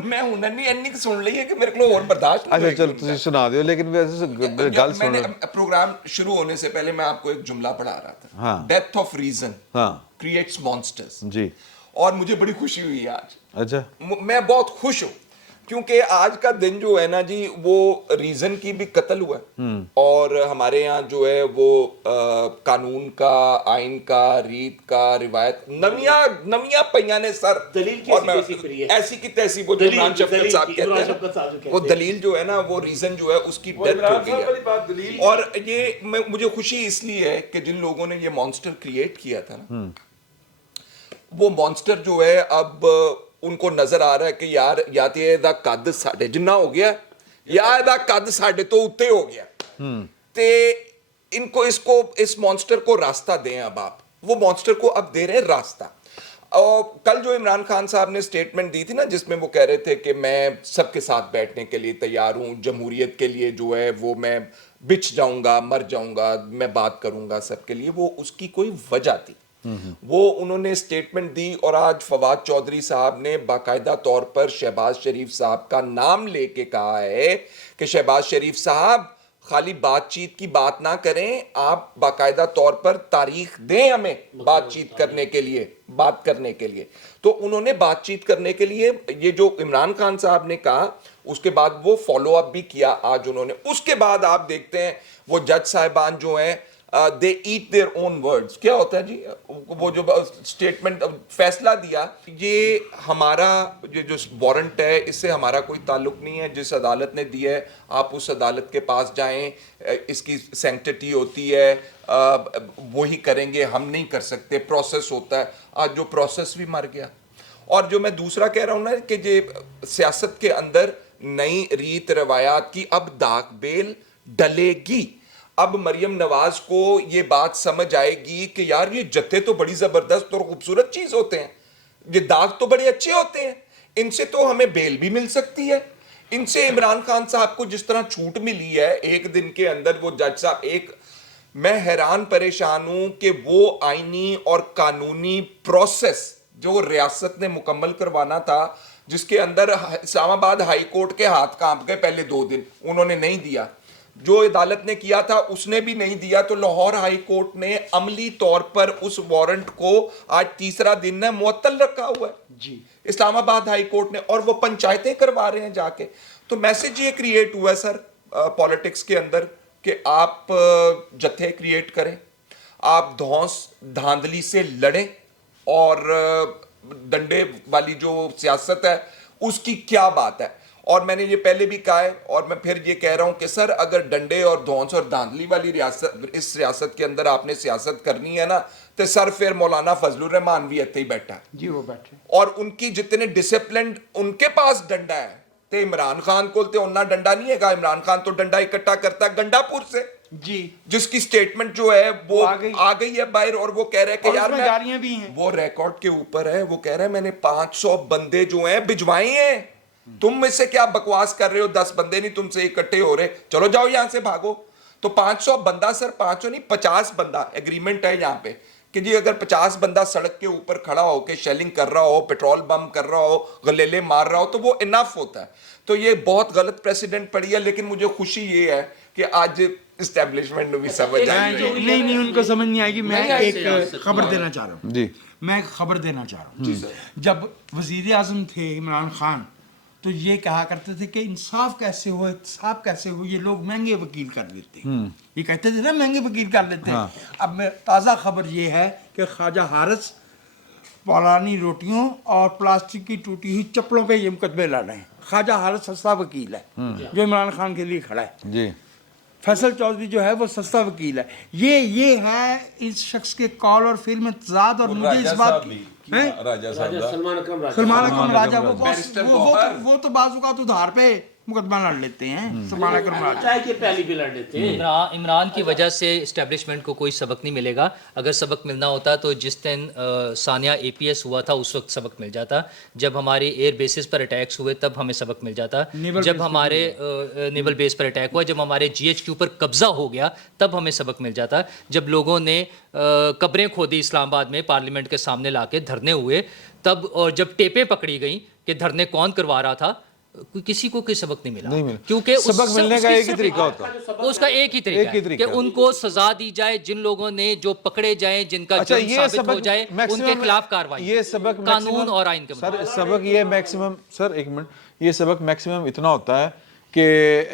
ਮੈਂ ਹੁਣ ਨਹੀਂ ਇੰਨੀ ਕੁ ਸੁਣ ਲਈ ਹੈ ਕਿ ਮੇਰੇ ਕੋਲ ਹੋਰ ਬਰਦਾਸ਼ਤ ਨਹੀਂ अच्छा ਹੋਏਗੀ। चलो तुझे सुना दियो, लेकिन वैसे गल सुन मैंने प्रोग्राम शुरू होने से पहले मैं आपको एक जुमला पढ़ा रहा था। हाँ। डेथ ऑफ रीजन हाँ क्रिएट्स मॉन्स्टर्स। जी। और मुझे बड़ी खुशी हुई आज, अच्छा मैं बहुत खुश हूँ क्योंकि आज का दिन जो है ना जी, वो रीजन की भी कत्ल हुआ है और हमारे यहाँ जो है वो कानून का, आइन का, रीत का, रिवायत नविया पैया ने सर। दलील की और मैं ऐसी तैसी है। ऐसी की तैसी वो जो दलील- इमरान शफकत दलील साहब की, कहते इमरान हैं शफकत साहब जो ना, कहते वो हैं। दलील जो है ना, वो रीजन जो है उसकी डेथ हो गई है। और ये मुझे खुशी इसलिए है कि जिन लोगों ने ये मॉन्स्टर क्रिएट किया था ना, वो मॉन्स्टर जो है अब उनको नजर आ रहा है कि यार या तो ਇਹਦਾ ਕੱਦ ਸਾਡੇ ਜਿੰਨਾ ਹੋ ਗਿਆ या ਇਹਦਾ ਕੱਦ ਸਾਡੇ ਤੋਂ ਉੱਤੇ हो गया। ते इनको इस मॉन्स्टर को रास्ता दें अब आप। वो मॉन्स्टर को अब दे रहे हैं रास्ता। और कल जो इमरान खान साहब ने स्टेटमेंट दी थी ना, जिसमें वो कह रहे थे कि मैं सबके साथ बैठने के लिए तैयार हूँ, जमहूरियत के लिए जो है वो मैं बिछ जाऊंगा, मर जाऊंगा, मैं बात करूंगा सबके लिए, वो उसकी कोई वजह थी। वो उन्होंने स्टेटमेंट दी और आज फवाद चौधरी साहब ने बाकायदा तौर पर शहबाज शरीफ साहब का नाम लेके कहा है कि शहबाज शरीफ साहब खाली बातचीत की बात ना करें, आप बाकायदा तौर पर तारीख दें हमें बातचीत करने के लिए, बात करने के लिए। तो उन्होंने बातचीत करने के लिए ये जो इमरान खान साहब ने कहा, उसके बाद वो फॉलो अप भी किया आज उन्होंने। उसके बाद आप देखते हैं वो जज साहिबान जो हैं, दे ईट देयर ओन वर्ड्स। क्या होता है जी, वो जो स्टेटमेंट फैसला दिया, ये हमारा ये जो वारंट है इससे हमारा कोई ताल्लुक नहीं है, जिस अदालत ने दिया है आप उस अदालत के पास जाएं, इसकी सैंक्टिटी होती है, वही करेंगे, हम नहीं कर सकते, प्रोसेस होता है। आज जो प्रोसेस भी मर गया। और जो मैं दूसरा कह रहा हूँ ना कि ये सियासत के अंदर नई रीत रवायात की अब दाग बेल डलेगी। अब मरियम नवाज को ये बात समझ आएगी कि यार ये जत्थे तो बड़ी जबरदस्त और खूबसूरत चीज होते हैं, ये दाग तो बड़े अच्छे होते हैं, इनसे तो हमें बेल भी मिल सकती है। इनसे इमरान खान साहब को जिस तरह छूट मिली है एक दिन के अंदर, वो जज साहब मैं हैरान परेशान हूं कि वो आईनी और कानूनी प्रोसेस जो रियासत ने मुकम्मल करवाना था, जिसके अंदर इस्लामाबाद हाई कोर्ट के हाथ कांप गए पहले 2 दिन, उन्होंने नहीं दिया। जो अदालत ने किया था उसने भी नहीं दिया, तो लाहौर हाई कोर्ट ने अमली तौर पर उस वारंट को आज तीसरा दिन है मुअत्तल रखा हुआ है जी इस्लामाबाद हाई कोर्ट ने, और वो पंचायतें करवा रहे हैं जाके। तो मैसेज ये क्रिएट हुआ है सर पॉलिटिक्स के अंदर कि आप जत्थे क्रिएट करें, आप धौंस धांधली से लड़ें, और डंडे वाली जो सियासत है उसकी क्या बात है। और मैंने ये पहले भी कहा है और मैं फिर ये कह रहा हूं कि सर अगर डंडे और धौंस और धांधली वाली रियासत, इस रियासत के अंदर आपने सियासत करनी है ना, तो सर फिर मौलाना फजलुर रहमान भी इत्थे ही बैठा है जी, वो बैठे। और उनकी जितने डिसिप्लिन उनके पास डंडा है, तो इमरान खान को उन्ना डंडा नहीं है। इमरान खान तो डंडा इकट्ठा करता है गंडापुर से जी, जिसकी स्टेटमेंट जो है वो आ गई है बाहर, और वो कह रहे हैं कि यार गालियां भी हैं, वो रिकॉर्ड के ऊपर है, वो कह रहे हैं मैंने 500 बंदे जो हैं भिजवाए हैं, तुम मुझसे क्या बकवास कर रहे हो, 10 बंदे नहीं तुमसे इकट्ठे हो रहे, चलो जाओ यहां से भागो। तो 500 बंदा सर, 500 नहीं 50 बंदा एग्रीमेंट है यहाँ पे कि जी अगर 50 बंदा सड़क के ऊपर खड़ा हो के शेलिंग कर रहा हो, पेट्रोल बम कर रहा हो, गलेले मार रहा हो, तो वो इनफ होता है। तो ये बहुत गलत प्रेसिडेंट पड़ी है, लेकिन मुझे खुशी ये है कि आज इस्टेब्लिशमेंट में भी समझ आई है। नहीं उनको समझ नहीं आएगी। मैं एक खबर देना चाह रहा हूँ जी, मैं एक खबर देना चाह रहा हूँ। जब वजीर आजम थे इमरान खान, तो ये कहा करते थे कि इंसाफ कैसे हो, इंसाफ कैसे हो, ये लोग महंगे वकील कर लेते हैं, ये कहते थे ना महंगे वकील कर लेते हैं। अब मैं ताज़ा खबर ये है कि ख्वाजा हारिस पुरानी रोटियों और प्लास्टिक की टूटी हुई चप्पलों पे ये मुकदमे लड़ रहे हैं। ख्वाजा हारिस सस्ता वकील है जो इमरान खान के लिए खड़ा है जी। फैसल चौधरी जो है वो सस्ता वकील है। ये है इस शख्स के कॉल और फिल्म में तजाद। और मुझे इस बात हैं? राजा साहब दा सलमान अकरम सलमान अकरम राजा वो तो बाजू का उधार पे मुकदमा लड़ लेते हैं। सलमान अकरम राजा चाहे कि पहली भी लड़ लेते हैं। इमरान की वजह से इस्टेब्लिशमेंट को कोई सबक नहीं मिलेगा। अगर सबक मिलना होता तो जिस दिन सानिया APS हुआ था उस वक्त सबक मिल जाता। जब हमारे एयर बेसिस पर अटैक्स हुए तब हमें सबक मिल जाता। जब हमारे नेवल बेस पर अटैक हुआ, जब हमारे GHQ पर कब्जा हो गया तब हमें सबक मिल जाता। जब लोगों ने कब्रें खोदी इस्लामाबाद में पार्लियामेंट के सामने लाके धरने हुए तब, और जब टेपें पकड़ी गई कि धरने कौन करवा रहा था, किसी को कोई सबक नहीं मिला। क्योंकि सबक मिलने का एक ही तरीका होता है, उसका एक ही तरीका है कि उनको सजा दी जाए। जिन लोगों ने जो पकड़े जाए, जिनका अच्छा, जुर्म ये साबित हो जाए, उनके खिलाफ कार्रवाई। ये सबक कानून और आइन के सर सबक ये मैक्सिमम, सर एक मिनट, ये सबक मैक्सिमम इतना होता है कि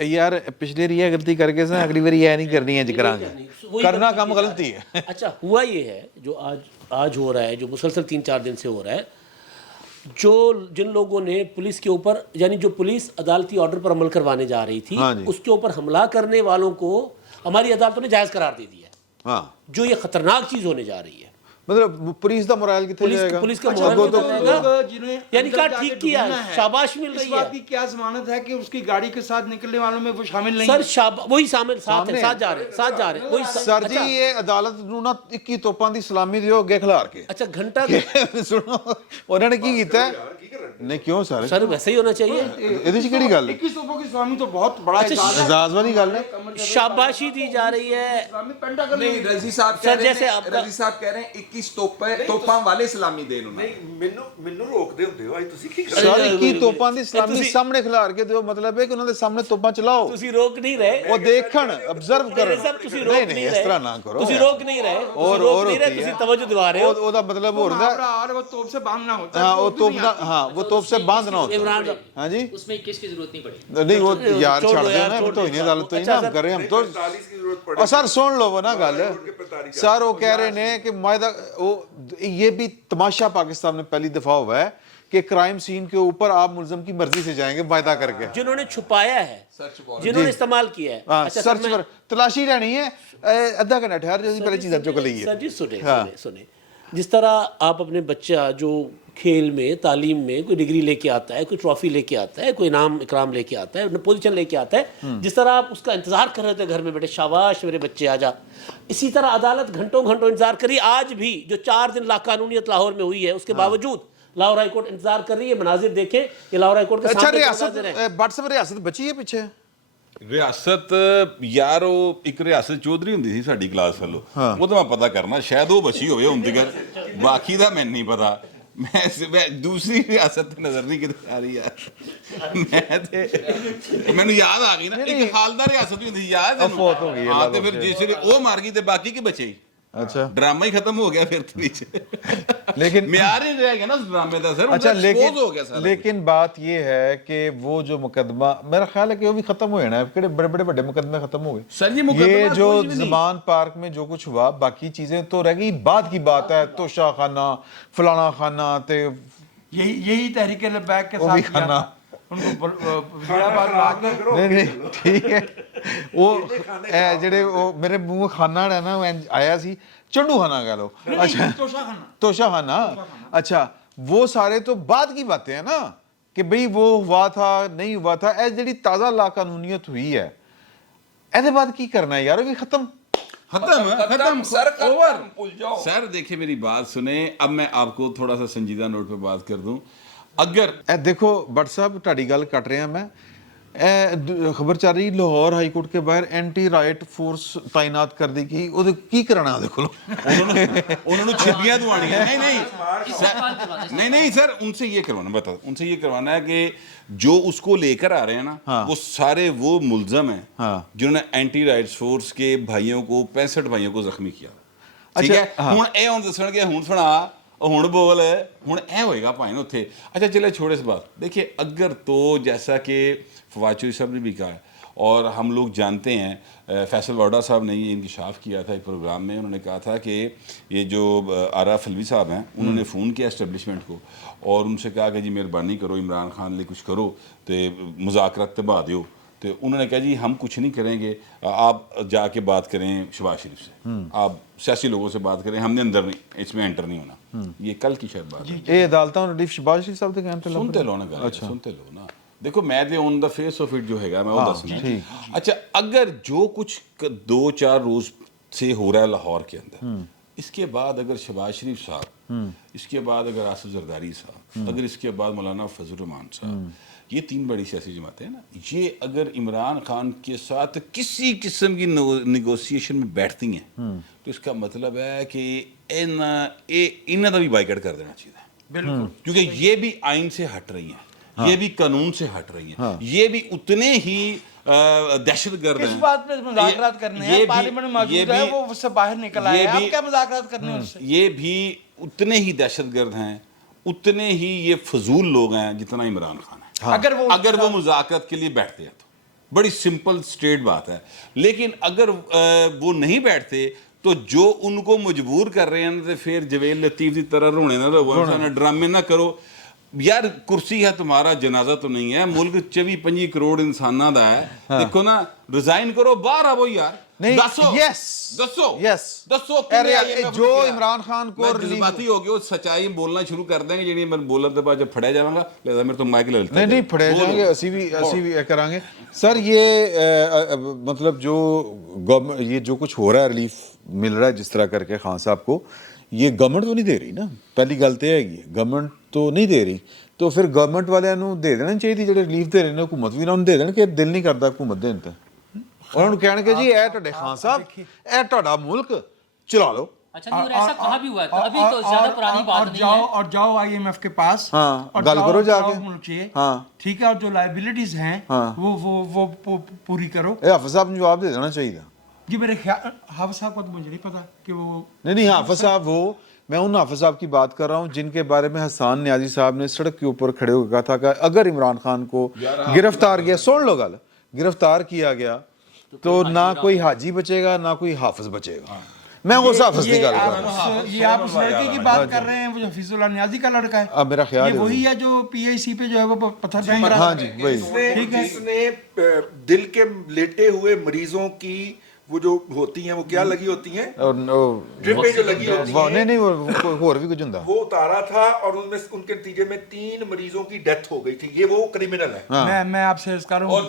यार पिछले बार ये गलती करके से अगली बार ये नहीं करनी है, करांगे करना काम गलती है। अच्छा, हुआ ये है जो आज हो रहा है, जो मुसलसल 3-4 दिन से हो रहा है, जो जिन लोगों ने पुलिस के ऊपर, यानी जो पुलिस अदालती ऑर्डर पर अमल करवाने जा रही थी, हाँ जी। उसके ऊपर हमला करने वालों को हमारी अदालतों ने जायज करार दे दिया है। हाँ, जो ये खतरनाक चीज होने जा रही है। मतलब पुलिस का मोरल कितने जाएगा? पुलिस का अच्छा, मोरल वो कितना तो जाएगा? जिन्हें यानी कहा अंदर ठीक जाके किया, ढूंढना है। शाबाश मिल इस रही बात है। की क्या जमानत है कि उसकी गाड़ी के साथ निकलने वालों में वो शामिल नहीं सर है? वही शामिल साथ सामने है, साथ जा रहे हैं वही सर जी ये अदालत ਨੂੰ ਨਾ 21 ਤੋਪਾਂ ਦੀ ਸਲਾਮੀ ਦਿਓ ਅੱਗੇ ਖਿਲਾਰ ਕੇ। अच्छा घंटा ਸੁਣੋ ਉਹਨਾਂ ਨੇ ਕੀ ਕੀਤਾ ਨਹੀਂ ਕਿਉਂ ਸਰ सर वैसे ही होना चाहिए। ਇਹਦੇ 'ਚ ਕਿਹੜੀ ਗੱਲ ਹੈ? 21 तोपों की सलामी तो बहुत बड़ा एजाज है। ਇਜਾਜ਼ ਵਾਲੀ ਗੱਲ ਹੈ। शाबाशी दी जा रही है। सलामी पेंटागन नहीं, रजी साहब सर, कह रहे जैसे हैं, आपका- रजी साहब कह रहे हैं 21 तोपा वाले सलामी देन उन्होंने। ਮੈਨੂੰ ਰੋਕਦੇ ਹੁੰਦੇ ਹੋ ਅੱਜ ਤੁਸੀਂ ਕੀ ਸਰ 21 ਤੋਪਾਂ ਦੀ ਸਲਾਮੀ ਸਾਹਮਣੇ ਖਿਲਾਰ ਕੇ ਦਿਓ, ਮਤਲਬ ਹੈ ਕਿ ਉਹਨਾਂ ਦੇ ਸਾਹਮਣੇ ਤੋਪਾਂ ਚਲਾਓ, ਤੁਸੀਂ ਰੋਕ ਨਹੀਂ ਰਹੇ। ਉਹ ਦੇਖਣ, ਅਬਜ਼ਰਵ ਕਰਨ। ਸਰ ਤੁਸੀਂ ਨਹੀਂ ਰੋਕ ਨਹੀਂ ਨਹੀਂ ਇਸ ਰਹੇ। ਤਰ੍ਹਾਂ ਨਾ ਕਰੋ। ਤੁਸੀਂ ਰੋਕ ਨਹੀਂ ਰਹੇ। और ਨਹੀਂ ਰਹੇ, होती ਤੁਸੀਂ है। ਤਵज्जो ਦਿਵਾ ਰਹੇ ਹੋ। ਉਹਦਾ ਮਤਲਬ ਹੋਰ ਹੁੰਦਾ और वो तोप से बांधना होता है। हाँ वो तोप ना, हाँ वो तोप से बांधना होता है। इमरान हाँ जी उसमें 21 की जरूरत नहीं पड़ी। नहीं वो यार छोड़ छाड़ दो दो यार, ना, छोड़ तो ही दो। नहीं अदालत तो ही अच्छा, ना हम सर, कर रहे हैं हम तो। 45 की जरूरत पड़े और सर सुन लो वो ना गल सर, वो कह रहे हैं कि मायदा वो ये भी तमाशा पाकिस्तान में पहली दफा हुआ है कि क्राइम सीन के ऊपर आप मुलजम की मर्जी से जाएंगे वायदा करके। जिन्होंने छुपाया है, जिन्होंने इस्तेमाल किया है। हाँ अच्छा, सर्च पर तलाशी लेनी है, आधा घंटा ठहर जो पहले चीज़ चुक ली है। सर जी सुने हाँ। सुने सुने जिस तरह आप अपने बच्चा जो खेल में, तालीम में कोई डिग्री लेके आता है, कोई ट्रॉफी लेके आता है, कोई इनाम इकराम लेके आता है, पोजीशन लेके आता है, जिस तरह आप उसका इंतजार कर रहे थे घर में बैठे, शाबाश मेरे बच्चे आजा, इसी तरह अदालत घंटों घंटों इंतजार करी। आज भी जो 4 दिन लाकानूनियत लाहौर में हुई है, उसके बावजूद लाहौर हाई कोर्ट इंतजार कर रही है। मनाजिर देखें कि लाहौर हाई कोर्ट के अच्छा सामने रियासत मनाजिर हैं। व्हाट्सएप रियासत बची है पीछे? ਰਿਆਸਤ ਯਾਰ ਉਹ ਇੱਕ ਰਿਆਸਤ ਚੌਧਰੀ ਹੁੰਦੀ ਸੀ ਸਾਡੀ ਕਲਾਸ ਫੈਲੋ, ਉਹ ਤਾਂ ਮੈਂ ਪਤਾ ਕਰਨਾ, ਸ਼ਾਇਦ ਉਹ ਬਚੀ ਹੋਵੇ ਹੁਣ ਤੱਕ, ਬਾਕੀ ਦਾ ਮੈਨੂੰ ਨਹੀਂ ਪਤਾ। ਮੈਂ ਦੂਸਰੀ ਰਿਆਸਤ ਤੇ ਨਜ਼ਰ ਨਹੀਂ ਕਿਤੇ ਆ ਰਹੀ ਯਾਰ। ਮੈਂ ਤੇ ਮੈਨੂੰ ਯਾਦ ਆ ਗਈ ਨਾ, ਇੱਕ ਹਾਲਦਾਰ ਰਿਆਸਤ ਵੀ ਹੁੰਦੀ ਸੀ, ਯਾਦ ਹੈ? ਫੌਤ ਹੋ ਗਈ ਹੈ, ਹਾਂ, ਤੇ ਫਿਰ ਜਿਸ ਵੇਲੇ ਉਹ ਮਾਰ ਗਈ ਤੇ ਬਾਕੀ ਕੀ ਬਚੇ? अच्छा ड्रामा ही खत्म हो गया फिर तो नीचे, लेकिन म्यार ही रह गया ना उस ड्रामे का सर। अच्छा लेकिन हो गया सारा। लेकिन बात ये है कि वो जो मुकदमा मेरा ख्याल है कि वो भी खत्म हो जाना है, बड़े बड़े बड़े मुकदमे खत्म हो गए सर जी, मुकदमा ये जो कोई भी नहीं। ज़मान पार्क में जो कुछ हुआ, बाकी चीजें तो रह गई, बाद की बात है, तोशा खाना फलाना खाना ते यही तहरीक लब्बैक के वो भी साथ किया खाना। था। उनको वज़ीराबाद ला के नहीं नहीं ठीक है वो ਜਿਹੜੇ ਉਹ ਮੇਰੇ ਮੂੰਹ ਖਾਨਾ ਹੈ ਨਾ, वो आया सी चंडू खाना कह लो। अच्छा तोशा खाना। तोशा खाना, अच्छा वो सारे तो बाद की बातें हैं ना कि भाई वो हुआ था नहीं हुआ था। ऐ ਜਿਹੜੀ ਤਾਜ਼ਾ ਲਾਕਾਨੂਨੀਅਤ हुई है, ਇਹਦੇ बाद की करना है यार? वो भी खत्म खत्म सर, ओवर। भूल जाओ। सर देखिए मेरी बात सुने, अब मैं आपको थोड़ा सा संजीदा नोट पे बात कर दूं। अगर ਇਹ ਦੇਖੋ भट्ट साहब ਤੁਹਾਡੀ ਗੱਲ ਕੱਟ ਰਿਹਾ मैं, खबर चल रही लाहौर हाई कोर्ट के बाहर एंटी राइट फोर्स तैनात कर दी गई, ਉਹਦੇ ਕੀ करना ਉਹਦੇ ਕੋਲ? उन्होंने छिपियां दुआनियां नहीं नहीं सर, उनसे ये करवाना, बता उनसे ये करवाना है कि जो उसको लेकर आ रहे हैं ना, वो सारे वो मुलजम हैं जिन्होंने एंटी राइट्स फोर्स के भाइयों को 65 भाइयों को जख्मी किया। ठीक है, ਹੁਣ ਇਹ ਹੁਣ ਦੱਸਣਗੇ, ਹੁਣ ਸੁਣਾ, ਹੁਣ बोल, ਹੁਣ ਇਹ ਹੋਏਗਾ ਭਾਈ ਨਾ ਉੱਥੇ। अच्छा चले छोड़े इस बात, देखिए अगर तो जैसा कि फवाद चौधरी साहब ने भी कहा है और हम लोग जानते हैं, फैसल वाडा साहब ने ये इंकशाफ किया था एक प्रोग्राम में, उन्होंने कहा था कि ये जो आरा फलवी साहब हैं, उन्होंने फ़ोन किया इस्टेब्लिशमेंट को और उनसे कहा कि जी मेहरबानी करो, इमरान खान लिए कुछ करो तो मुज़ाकरात तबा दो تو انہوں نے کہا جی ہم کچھ نہیں کریں گے, آپ جا کے بات کریں شہباز شریف سے, آپ سیاسی لوگوں سے بات کریں, ہم نے اندر نہیں, اس میں انٹر نہیں ہونا. یہ کل کی شاید بات ہے. یہ عدالتاں ریلیف شہباز شریف صاحب دے کہن تے سنتے لو نا گل, سنتے لو نا. دیکھو میں تے آن دا فیس آف اٹ جو ہے گا میں وہ دسنا. اچھا اگر جو کچھ 2-4 روز سے ہو رہا ہے لاہور کے اندر, اس کے بعد اگر شہباز شریف صاحب, اس کے بعد اگر آصف زرداری صاحب, اگر اس کے بعد مولانا فضل الرحمان صاحب, یہ 3 بڑی سیاسی جماعتیں ہیں نا, یہ اگر عمران خان کے ساتھ کسی قسم کی نیگوسیشن میں بیٹھتی ہیں تو اس کا مطلب ہے کہ انہاں دا بھی بائیکاٹ کر دینا چاہیے. بالکل, کیونکہ یہ بھی آئین سے ہٹ رہی ہیں, یہ بھی قانون سے ہٹ رہی ہیں, یہ بھی اتنے ہی دہشت گرد ہیں. اس بات پہ مذاکرات کرنے ہیں, پارلیمنٹ میں موجود ہے, وہ اس سے باہر نکل آئے ہیں, آپ کیا مذاکرات کرنے ہیں اس سے؟ یہ بھی اتنے ہی دہشت گرد ہیں, اتنے ہی یہ فضول لوگ ہیں جتنا عمران خان ہے. اگر وہ مذاکرات کے لیے بیٹھتے ہیں تو بڑی سمپل سٹریٹ بات ہے. لیکن اگر وہ نہیں بیٹھتے تو جو ان کو مجبور کر رہے ہیں تو پھر جویل لطیف کی طرح رونے نہ لگو, ڈرامے نہ کرو. یار کرسی ہے تمہارا, جنازہ تو نہیں ہے. ملک 24-25 کروڑ انساناں دا ہے. دیکھو نا, ریزائن کرو, باہر آو یار. دسو جو عمران خان کو جذباتی ہو گئے, وہ سچائی بولنا شروع کر دیں گے. جی میں بولن دے بعد جب پھڑیا جاواں گا لہذا میرے تو مائک لے لیتا. نہیں پھڑے جائیں گے, اسی بھی کریں گے. سر یہ مطلب یہ جو کچھ ہو رہا ہے, ریلیف مل رہا ہے جس طرح کر کے خان صاحب کو, یہ گورنمنٹ تو نہیں دے رہی نا. پہلی گل تو یہ ہے گورنمنٹ تو نہیں دے رہی, تو پھر گورنمنٹ والے دے دینا چاہیے. جڑے ریلیف دے رہے ہیں حکومت بھی انہوں دے دین کہ دل نہیں کرتا حکومت دین تے. انہوں نے کہنا کہ جی اے تہاڈے خان صاحب, اے تہاڈا ملک چلا لو. اچھا نہیں, اور ایسا کہا بھی ہوا ہے, ابھی تو زیادہ پرانی بات نہیں ہے. اور جاؤ IMF کے پاس, ہاں گل کرو جا کے, ملک ہاں ٹھیک ہے, اور جو لائبلٹیز ہیں وہ پوری کرو. اے حافظ صاحب نے جواب دے دینا چاہیے. جی میرے خیال حافظ صاحب کو تو مجھے نہیں پتا کہ وہ نہیں حافظ صاحب, وہ میں ان حافظ صاحب کی بات کر رہا ہوں جن کے بارے میں حسان نیازی صاحب نے سڑک کے اوپر کھڑے ہو کے کہا تھا کہ اگر عمران خان کو گرفتار کیا, سن لو گل, گرفتار کیا گیا تو نہ کوئی حاجی بچے گا نہ کوئی حافظ بچے گا. میں اس حافظ کی گل کر رہا ہوں. یہ آپ اس لڑکے کی بات کر رہے ہیں, وہ حفیظ اللہ نیازی کا لڑکا ہے. اب میرا خیال یہ وہی ہے جو PIC پہ جو ہے وہ پتھر پھینک رہا ہے. ہاں جی وہی. جس نے دل کے لیٹے ہوئے مریضوں کی وہ جو ہوتی ہیں, وہ کیا لگی ہوتی ہیں, ڈرپیں جو لگی ہوتی ہیں, نہیں اور بھی کچھ ہوندا, وہ اتارا تھا اور ان کے نتیجے میں 3 مریضوں کی ڈیتھ ہو گئی تھی. یہ وہ کرمنل ہے. میں آپ سے عرض کر رہا ہوں, اور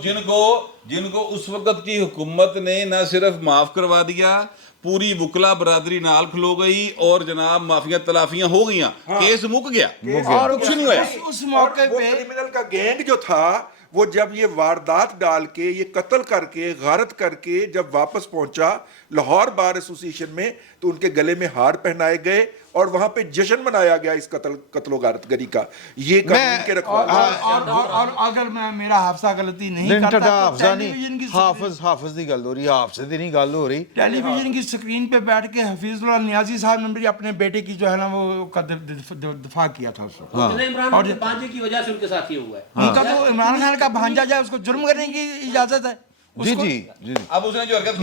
جن کو اس وقت کی حکومت نے نہ صرف معاف کروا دیا, پوری وکلا برادری نال کھلو گئی اور جناب معافیاں تلافیاں ہو گئیاں, کیس مک گیا اور کچھ نہیں ہوا. اس موقع وہ پہ کرمنل کا گینگ جو تھا, وہ جب یہ واردات ڈال کے, یہ قتل کر کے, غارت کر کے جب واپس پہنچا لاہور بار ایسوسی ایشن میں, تو ان کے گلے میں ہار پہنائے گئے اور وہاں پہ جشن منایا گیا اس قتل و غارت گری کا. یہ قانون کے رکھوالا. اور اگر میرا حافظہ غلطی نہیں کرتا, حافظ دی گل ہو رہی, حافظ دی نہیں گل ہو رہی. ٹیلی ویژن کی سکرین پہ بیٹھ کے حفیظ اللہ نیازی صاحب نے بھی اپنے بیٹے کی جو ہے نا وہ دفاع کیا تھا. عمران خان کے بھانجے کی وجہ سے ان کے ساتھ یہ ہوا ہے. ان کا تو عمران خان کا بھانجا جائے اس کو جرم کرنے کی اجازت ہے. جی اب اس نے جو حرکت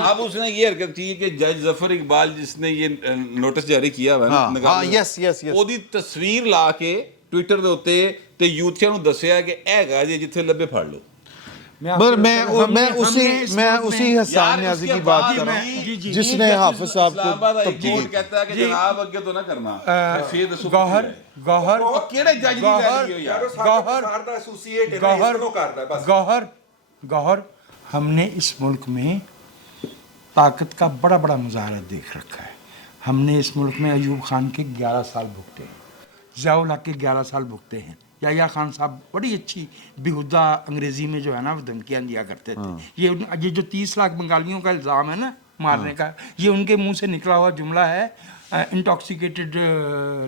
اب اس نے یہ حرکت کی کہ جج ظفر اقبال جس نے یہ نوٹس جاری کیا ہوا یس ਉਹਦੀ ਤਸਵੀਰ ਲਾ ਕੇ ਟਵਿੱਟਰ ਦੇ ਉੱਤੇ ਤੇ ਯੂਥੀਆਂ ਨੂੰ ਦੱਸਿਆ ਕਿ ਇਹ ਹੈਗਾ ਜੀ ਜਿੱਥੇ ਲੱਭੇ ਫੜ ਲਓ. میں اسی حسان نیازی کی بات کر رہا ہوں جس نے حافظ صاحب کو تبدیل کہتا ہے کہ جناب اگے تو نہ کرنا. گوہر ہم نے اس ملک میں طاقت کا بڑا بڑا مظاہرہ دیکھ رکھا ہے. ہم نے اس ملک میں ایوب خان کے 11 سال بھگتے ہیں, ضیاء الحق کے 11 سال بھگتے ہیں. یحییٰ خان صاحب بڑی اچھی بیہودہ انگریزی میں جو ہے نا وہ دھمکیاں دیا کرتے تھے. یہ جو 30 لاکھ بنگالیوں کا الزام ہے نا مارنے کا, یہ ان کے منہ سے نکلا ہوا جملہ ہے انٹاکسیکیٹڈ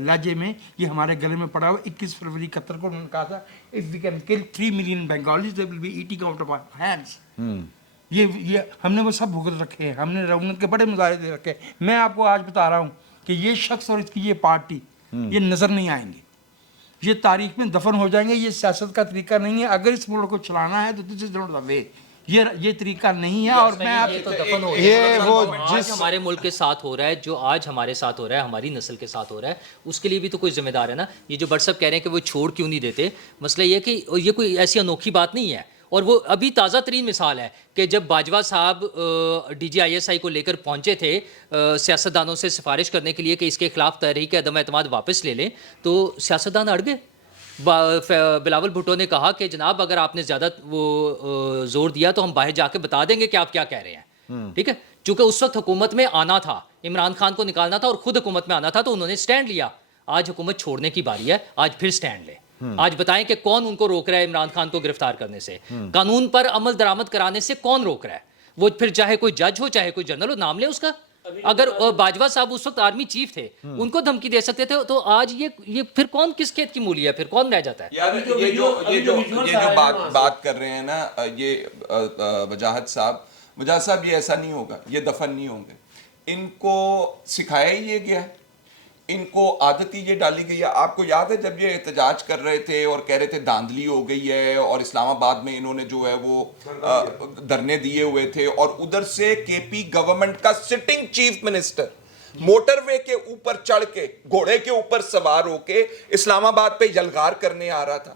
لہجے میں. یہ ہمارے گلے میں پڑا ہوا. 21 فروری 71 کو انہوں نے کہا تھا if we can kill 3 million Bengalis they will be eating out of our hands. یہ ہم نے وہ سب بھگت رکھے ہیں. ہم نے رونق کے بڑے مظاہرے دے رکھے ہیں. میں آپ کو آج بتا رہا ہوں کہ یہ شخص اور اس کی یہ پارٹی یہ نظر نہیں آئیں گے, یہ تاریخ میں دفن ہو جائیں گے. یہ سیاست کا طریقہ نہیں ہے. اگر اس ملک کو چلانا ہے تو دس از ناٹ دی وے. یہ طریقہ نہیں ہے. اور میں آپ یہ تو دفن ہو یہ وہ آج ہمارے ملک کے ساتھ ہو رہا ہے، جو آج ہمارے ساتھ ہو رہا ہے، ہماری نسل کے ساتھ ہو رہا ہے، اس کے لیے بھی تو کوئی ذمہ دار ہے نا. یہ جو بٹ صاحب کہہ رہے ہیں کہ وہ چھوڑ کیوں نہیں دیتے، مسئلہ یہ کہ یہ کوئی ایسی انوکھی بات نہیں ہے. اور وہ ابھی تازہ ترین مثال ہے کہ جب باجوہ صاحب D G I S I کو لے کر پہنچے تھے سیاستدانوں سے سفارش کرنے کے لیے کہ اس کے خلاف تحریک عدم اعتماد واپس لے لیں، تو سیاستدان اڑ گئے. بلاول بھٹو نے کہا کہ جناب اگر آپ نے زیادہ وہ زور دیا تو ہم باہر جا کے بتا دیں گے کہ آپ کیا کہہ رہے ہیں. ٹھیک ہے، چونکہ اس وقت حکومت میں آنا تھا، عمران خان کو نکالنا تھا اور خود حکومت میں آنا تھا، تو انہوں نے سٹینڈ لیا. آج حکومت چھوڑنے کی باری ہے، آج پھر سٹینڈ لے. آج بتائیں کہ کون ان کو روک رہا ہے عمران خان کو گرفتار کرنے سے، قانون پر عمل درآمد کرانے سے کون روک رہا ہے؟ وہ پھر چاہے کوئی جج ہو چاہے کوئی جنرل ہو، نام لے اس کا. اگر باجوہ صاحب اس وقت آرمی چیف تھے، ان کو دھمکی دے سکتے تھے، تو آج یہ پھر کون کس کھیت کی مولی ہے، پھر کون رہ جاتا ہے؟ یار یہ جو بات کر رہے ہیں نا یہ وجاہت صاحب یہ ایسا نہیں ہوگا، یہ دفن نہیں ہوں گے. ان کو سکھایا ہی یہ گیا ہے، ان کو عادت ہی یہ ڈالی گئی ہے. آپ کو یاد ہے جب یہ احتجاج کر رہے تھے اور کہہ رہے تھے دھاندلی ہو گئی ہے، اور اسلام آباد میں انہوں نے جو ہے وہ دھرنے دیے ہوئے تھے، اور ادھر سے کے پی گورنمنٹ کا سٹنگ چیف منسٹر موٹر وے کے اوپر چڑھ کے گھوڑے کے اوپر سوار ہو کے اسلام آباد پہ یلغار کرنے آ رہا تھا.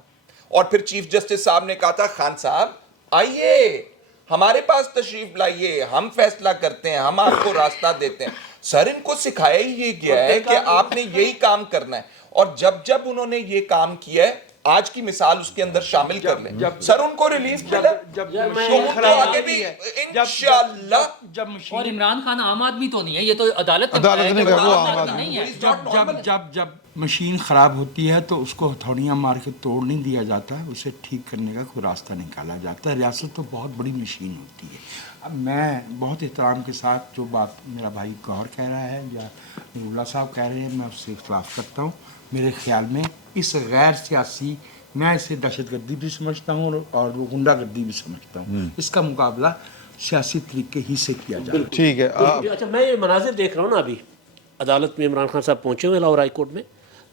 اور پھر چیف جسٹس صاحب نے کہا تھا خان صاحب آئیے ہمارے پاس تشریف لائیے، ہم فیصلہ کرتے ہیں، ہم آپ کو راستہ دیتے ہیں. سر ان کو سکھایا ہی یہ گیا ہے کہ آپ نے یہی کام کرنا ہے. اور جب انہوں نے یہ کام کیا ہے، آج کی مثال اس کے اندر شامل کر لیں. سر ان کو ریلیف ملا تو ان کو آگے بھی انشاءاللہ. اور عمران خان عام آدمی تو نہیں ہے، یہ تو عدالت نہیں ہے. جب مشین خراب ہوتی ہے تو اس کو ہتھوڑیاں مار کے توڑ نہیں دیا جاتا ہے، اسے ٹھیک کرنے کا کوئی راستہ نکالا جاتا ہے. ریاست تو بہت بڑی مشین ہوتی ہے. اب میں بہت احترام کے ساتھ جو بات میرا بھائی گوہر کہہ رہا ہے یا نور صاحب کہہ رہے ہیں، میں اس سے اختلاف کرتا ہوں. میرے خیال میں اس غیر سیاسی، میں اسے دہشت گردی بھی سمجھتا ہوں اور غنڈہ گردی بھی سمجھتا ہوں. اس کا مقابلہ سیاسی طریقے ہی سے کیا جائے. ٹھیک ہے. اچھا میں یہ مناظر دیکھ رہا ہوں نا، ابھی عدالت میں عمران خان صاحب پہنچے ہوئے لاہور ہائی کورٹ میں.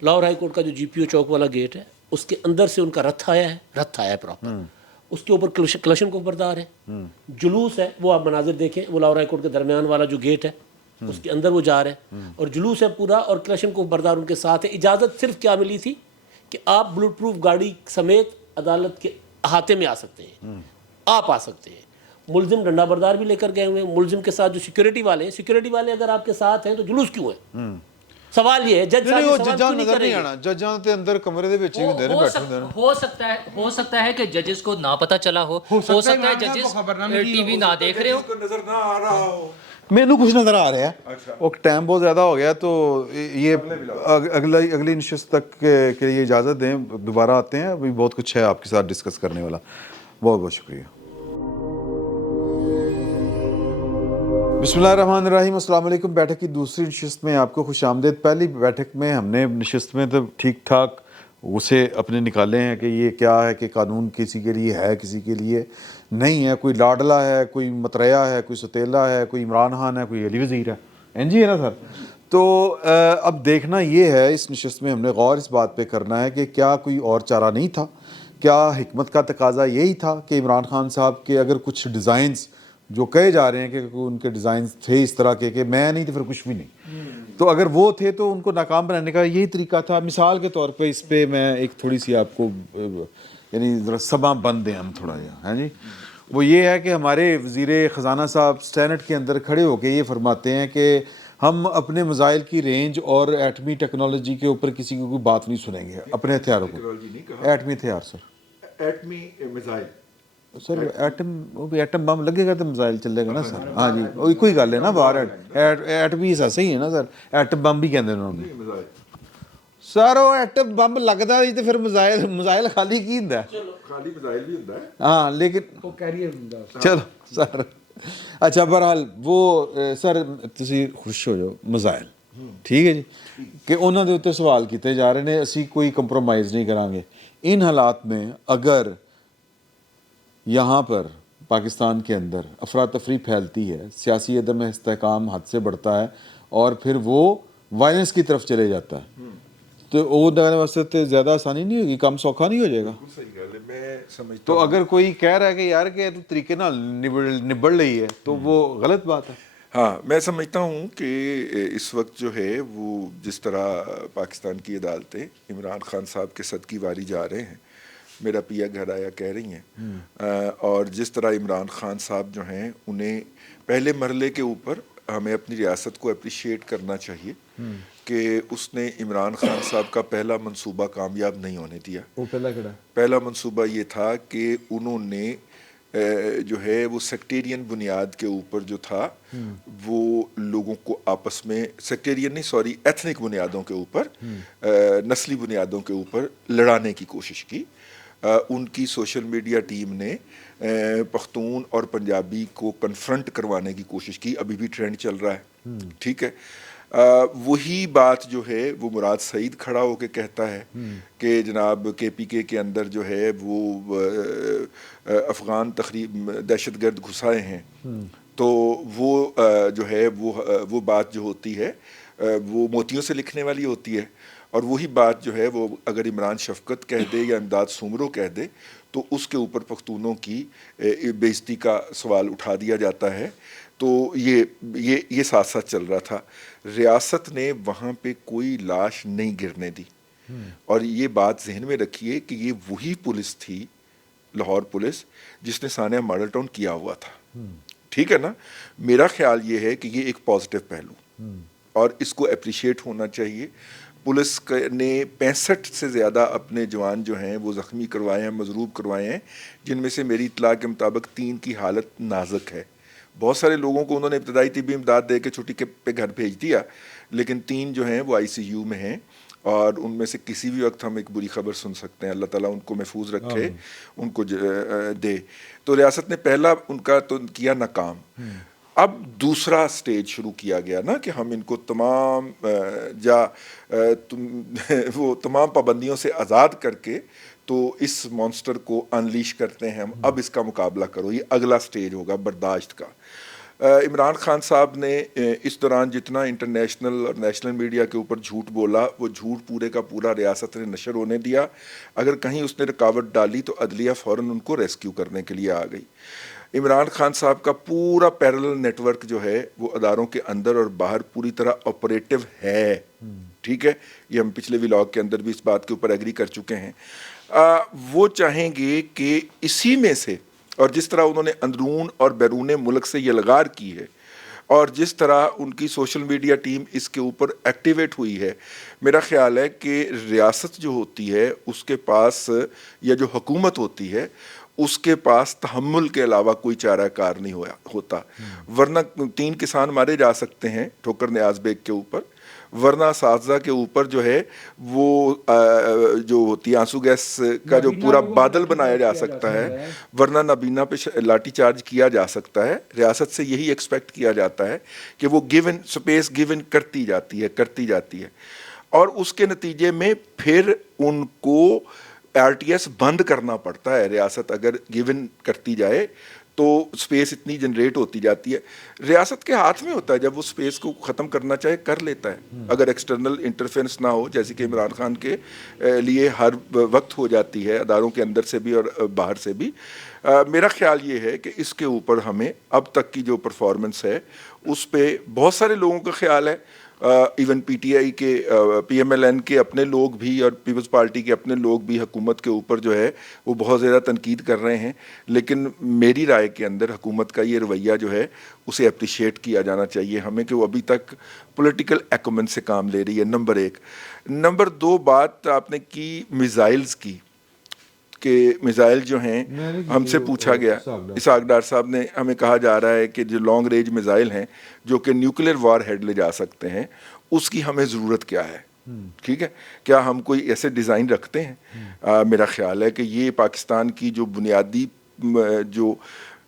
لاہور ہائی کورٹ کا جو جی پی او چوک والا گیٹ ہے، اس کے اندر سے ان کا رتھ آیا ہے پراپر. اس کے اوپر کلشن کو بردار ہے، جلوس ہے. وہ آپ مناظر دیکھیں، وہ لاہور ہائی کورٹ کے درمیان والا جو گیٹ ہے اس کے اندر وہ جا رہے ہیں اور جلوس ہے پورا، اور کلشن کو بردار ان کے ساتھ ہے. اجازت صرف کیا ملی تھی کہ آپ بلٹ پروف گاڑی سمیت عدالت کے احاطے میں آ سکتے ہیں، آپ آ سکتے ہیں. ملزم ڈنڈا بردار بھی لے کر گئے ہوئے ہیں. ملزم کے ساتھ جو سیکورٹی والے اگر آپ کے ساتھ ہیں تو جلوس کیوں ہے؟ سوال یہ ہے جج صاحب نظر نہیں آنا، ججاں تے اندر کمرے دے وچ ہی ہوندے نے بیٹھے ہوندے نے. ہو سکتا ہے کہ ججز کو نہ پتہ چلا ہو سکتا ہے ججز ٹی وی نہ دیکھ رہے ہو، نظر نہ آ رہا ہو. مینوں کچھ نظر آ رہا ہے. وہ ٹائم بہت زیادہ ہو گیا تو یہ اگلی نشست تک کے لیے اجازت دیں، دوبارہ آتے ہیں. ابھی بہت کچھ ہے آپ کے ساتھ ڈسکس کرنے والا. بہت بہت شکریہ. بسم اللہ الرحمن الرحیم. السلام علیکم. بیٹھک کی دوسری نشست میں آپ کو خوش آمدید. پہلی بیٹھک میں ہم نے نشست میں تو ٹھیک ٹھاک اسے اپنے نکالے ہیں کہ یہ کیا ہے کہ قانون کسی کے لیے ہے کسی کے لیے نہیں ہے. کوئی لاڈلا ہے، کوئی متریا ہے، کوئی ستیلا ہے، کوئی عمران خان ہے، کوئی علی وزیر ہے. جی ہے نا سر. تو اب دیکھنا یہ ہے، اس نشست میں ہم نے غور اس بات پہ کرنا ہے کہ کیا کوئی اور چارہ نہیں تھا؟ کیا حکمت کا تقاضا یہی تھا کہ عمران خان صاحب کے اگر کچھ ڈیزائنز جو کہے جا رہے ہیں کہ ان کے ڈیزائنز تھے اس طرح کے کہ میں نہیں تو پھر کچھ بھی نہیں، تو اگر وہ تھے تو ان کو ناکام بنانے کا یہی طریقہ تھا؟ مثال کے طور پہ اس پہ میں ایک تھوڑی سی آپ کو یعنی ذرا سباں بند دیں ہم تھوڑا جا جی. وہ یہ ہے کہ ہمارے وزیر خزانہ صاحب سینٹ کے اندر کھڑے ہو کے یہ فرماتے ہیں کہ ہم اپنے میزائل کی رینج اور ایٹمی ٹیکنالوجی کے اوپر کسی کو کوئی بات نہیں سنیں گے، اپنے ہتھیاروں کو. ایٹمی ہتھیار سر، ایٹمی میزائل سر ایٹم بم لگے گا تو میزائل چلے گا نا سر. ہاں جی کوئی گل ہے نا باہر ایٹمی صحیح ہے نا سر. ایٹم بم بھی کہتے ہیں انہوں نے سر. وہ ایٹم بم لگتا جی تو پھر میزائل خالی کی ہوندا ہے؟ خالی میزائل بھی ہوندا ہے ہاں لیکن وہ کیریئر ہوندا ہے. چلو سر اچھا بہرحال وہ سر تسی خوش ہو جاؤ میزائل ٹھیک ہے جی کہ انہوں دے اتنے سوال کیتے جا رہے ہیں. اسی کوئی کمپرومائز نہیں کریں گے. ان حالات میں اگر یہاں پر پاکستان کے اندر افراتفری پھیلتی ہے، سیاسی عدم استحکام حد سے بڑھتا ہے اور پھر وہ وائلنس کی طرف چلے جاتا ہے، تو وہ دینے واسطے زیادہ آسانی نہیں ہوگی, کم سوکھا نہیں ہو جائے گا؟ صحیح گل ہے, میں سمجھتا تو اگر کوئی کہہ رہا ہے کہ یار کہ تو طریقے نال نبڑ رہی ہے تو وہ غلط بات ہے. ہاں, میں سمجھتا ہوں کہ اس وقت جو ہے وہ جس طرح پاکستان کی عدالتیں عمران خان صاحب کے صدقی واری جا رہے ہیں, میرا پیا گھر آیا کہہ رہی ہیں, اور جس طرح عمران خان صاحب جو ہیں انہیں پہلے مرحلے کے اوپر ہمیں اپنی ریاست کو اپریشیٹ کرنا چاہیے کہ اس نے عمران خان صاحب کا پہلا منصوبہ کامیاب نہیں ہونے دیا. وہ پہلا کہڑا؟ پہلا منصوبہ یہ تھا کہ انہوں نے جو ہے وہ سیکٹیرین بنیاد کے اوپر جو تھا وہ لوگوں کو آپس میں, سیکٹیرین نہیں سوری ایتھنک بنیادوں کے اوپر, نسلی بنیادوں کے اوپر لڑانے کی کوشش کی. ان کی سوشل میڈیا ٹیم نے پختون اور پنجابی کو کنفرنٹ کروانے کی کوشش کی, ابھی بھی ٹرینڈ چل رہا ہے, ٹھیک ہے. وہی بات جو ہے وہ مراد سعید کھڑا ہو کے کہتا ہے کہ جناب کے پی کے اندر جو ہے وہ افغان دہشت گرد گھسائے ہیں, تو وہ جو ہے وہ بات جو ہوتی ہے وہ موتیوں سے لکھنے والی ہوتی ہے. اور وہی بات جو ہے وہ اگر عمران شفقت کہہ دے یا امداد سومرو کہہ دے تو اس کے اوپر پختونوں کی بے عزتی کا سوال اٹھا دیا جاتا ہے. تو یہ ساتھ ساتھ چل رہا تھا. ریاست نے وہاں پہ کوئی لاش نہیں گرنے دی, اور یہ بات ذہن میں رکھیے کہ یہ وہی پولیس تھی, لاہور پولیس, جس نے سانحہ ماڈل ٹاؤن کیا ہوا تھا, ٹھیک ہے نا. میرا خیال یہ ہے کہ یہ ایک پازیٹیو پہلو اور اس کو اپریشیٹ ہونا چاہیے. پولیس نے 65 سے زیادہ اپنے جوان جو ہیں وہ زخمی کروائے ہیں, مضروب کروائے ہیں, جن میں سے میری اطلاع کے مطابق 3 کی حالت نازک ہے. بہت سارے لوگوں کو انہوں نے ابتدائی طبی امداد دے کے چھٹی پہ گھر بھیج دیا, لیکن 3 جو ہیں وہ ICU میں ہیں, اور ان میں سے کسی بھی وقت ہم ایک بری خبر سن سکتے ہیں. اللہ تعالیٰ ان کو محفوظ رکھے, ان کو دے. تو ریاست نے پہلا ان کا تو کیا ناکام. اب دوسرا سٹیج شروع کیا گیا نا کہ ہم ان کو وہ تمام پابندیوں سے آزاد کر کے تو اس مانسٹر کو انلیش کرتے ہیں ہم, اب اس کا مقابلہ کرو. یہ اگلا سٹیج ہوگا برداشت کا. عمران خان صاحب نے اس دوران جتنا انٹرنیشنل اور نیشنل میڈیا کے اوپر جھوٹ بولا, وہ جھوٹ پورے کا پورا ریاست نے نشر ہونے دیا. اگر کہیں اس نے رکاوٹ ڈالی تو عدلیہ فوراً ان کو ریسکیو کرنے کے لیے آ گئی. عمران خان صاحب کا پورا پیرلل نیٹ ورک جو ہے وہ اداروں کے اندر اور باہر پوری طرح آپریٹو ہے, ٹھیک ہے. یہ ہم پچھلے ولاگ کے اندر بھی اس بات کے اوپر ایگری کر چکے ہیں. وہ چاہیں گے کہ اسی میں سے, اور جس طرح انہوں نے اندرون اور بیرون ملک سے یہ لغار کی ہے, اور جس طرح ان کی سوشل میڈیا ٹیم اس کے اوپر ایکٹیویٹ ہوئی ہے, میرا خیال ہے کہ ریاست جو ہوتی ہے اس کے پاس, یا جو حکومت ہوتی ہے اس کے پاس تحمل کے علاوہ کوئی چارہ کار نہیں ہوتا. ورنہ 3 کسان مارے جا سکتے ہیں ٹھوکر نیاز بیگ کے اوپر, ورنہ اساتذہ کے اوپر جو ہے وہ جو ہوتی ہے آنسو گیس کا جو پورا بادل بنایا جا سکتا ہے, ورنہ نابینا پہ لاٹھی چارج کیا جا سکتا ہے. ریاست سے یہی ایکسپیکٹ کیا جاتا ہے کہ وہ گیون اسپیس گیون کرتی جاتی ہے, اور اس کے نتیجے میں پھر ان کو RTS بند کرنا پڑتا ہے. ریاست اگر گیون کرتی جائے تو سپیس اتنی جنریٹ ہوتی جاتی ہے. ریاست کے ہاتھ میں ہوتا ہے, جب وہ سپیس کو ختم کرنا چاہے کر لیتا ہے, اگر ایکسٹرنل انٹرفیرنس نہ ہو, جیسے کہ عمران خان کے لیے ہر وقت ہو جاتی ہے, اداروں کے اندر سے بھی اور باہر سے بھی. میرا خیال یہ ہے کہ اس کے اوپر ہمیں اب تک کی جو پرفارمنس ہے اس پہ بہت سارے لوگوں کا خیال ہے, ایون PTI کے PMLN کے اپنے لوگ بھی اور پیپلز پارٹی کے اپنے لوگ بھی حکومت کے اوپر جو ہے وہ بہت زیادہ تنقید کر رہے ہیں. لیکن میری رائے کے اندر حکومت کا یہ رویہ جو ہے اسے اپریشیٹ کیا جانا چاہیے ہمیں, کہ وہ ابھی تک پولیٹیکل ایکومن سے کام لے رہی ہے. نمبر 1. نمبر 2 بات آپ نے کی میزائلز کی, کہ میزائل جو ہیں ہم سے پوچھا گیا, اسحاق ڈار صاحب نے ہمیں کہا جا رہا ہے کہ جو لانگ رینج میزائل ہیں جو کہ نیوکلیر وار ہیڈ لے جا سکتے ہیں, اس کی ہمیں ضرورت کیا ہے, ٹھیک ہے. کیا ہم کوئی ایسے ڈیزائن رکھتے ہیں؟ میرا خیال ہے کہ یہ پاکستان کی جو بنیادی جو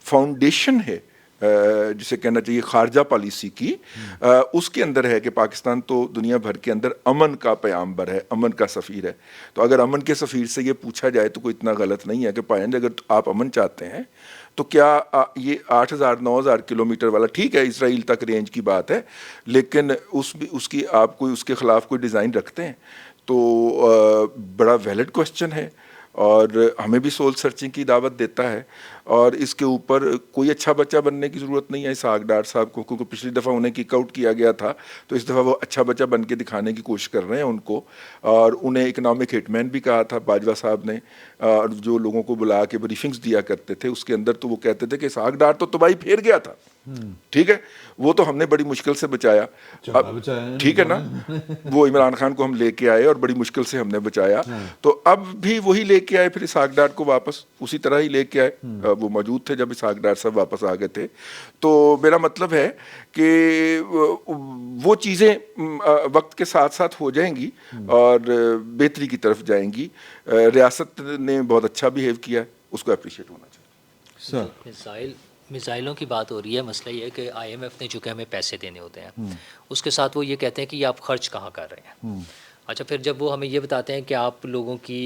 فاؤنڈیشن ہے جسے کہنا چاہیے خارجہ پالیسی کی, اس کے اندر ہے کہ پاکستان تو دنیا بھر کے اندر امن کا پیامبر ہے, امن کا سفیر ہے. تو اگر امن کے سفیر سے یہ پوچھا جائے تو کوئی اتنا غلط نہیں ہے کہ پائیں اگر آپ امن چاہتے ہیں تو کیا یہ 8,000-9,000 کلومیٹر والا, ٹھیک ہے اسرائیل تک رینج کی بات ہے, لیکن اس کی آپ کوئی اس کے خلاف کوئی ڈیزائن رکھتے ہیں؟ تو بڑا ویلڈ کوشچن ہے اور ہمیں بھی سول سرچنگ کی دعوت دیتا ہے، اور اس کے اوپر کوئی اچھا بچہ بننے کی ضرورت نہیں ہے اسحاق ڈار صاحب کو، کیونکہ پچھلی دفعہ انہیں کک آؤٹ کیا گیا تھا، تو اس دفعہ وہ اچھا بچہ بن کے دکھانے کی کوشش کر رہے ہیں ان کو، اور انہیں اکنامک ہٹ مین بھی کہا تھا باجوہ صاحب نے، اور جو لوگوں کو بلا کے بریفنگز دیا کرتے تھے اس کے اندر تو وہ کہتے تھے کہ اسحاق ڈار تو تباہی پھیر گیا تھا، ٹھیک ہے، وہ تو ہم نے بڑی مشکل سے بچایا، ٹھیک ہے نا، وہ عمران خان کو ہم لے کے آئے اور بڑی مشکل سے ہم نے بچایا، تو اب بھی وہی لے کے آئے پھر اسحاق ڈار کو واپس اسی طرح ہی لے کے آئے، وہ موجود تھے جب اسحاق ڈار صاحب واپس آ گئے تھے، تو میرا مطلب ہے کہ وہ چیزیں وقت کے ساتھ ساتھ ہو جائیں گی اور بہتری کی طرف جائیں گی، ریاست نے بہت اچھا بیہیو کیا ہے، اس کو اپریشیٹ ہونا چاہیے۔ میزائلوں کی بات ہو رہی ہے، مسئلہ یہ ہے کہ آئی ایم ایف نے چونکہ ہمیں پیسے دینے ہوتے ہیں، اس کے ساتھ وہ یہ کہتے ہیں کہ یہ آپ خرچ کہاں کر رہے ہیں، اچھا پھر جب وہ ہمیں یہ بتاتے ہیں کہ آپ لوگوں کی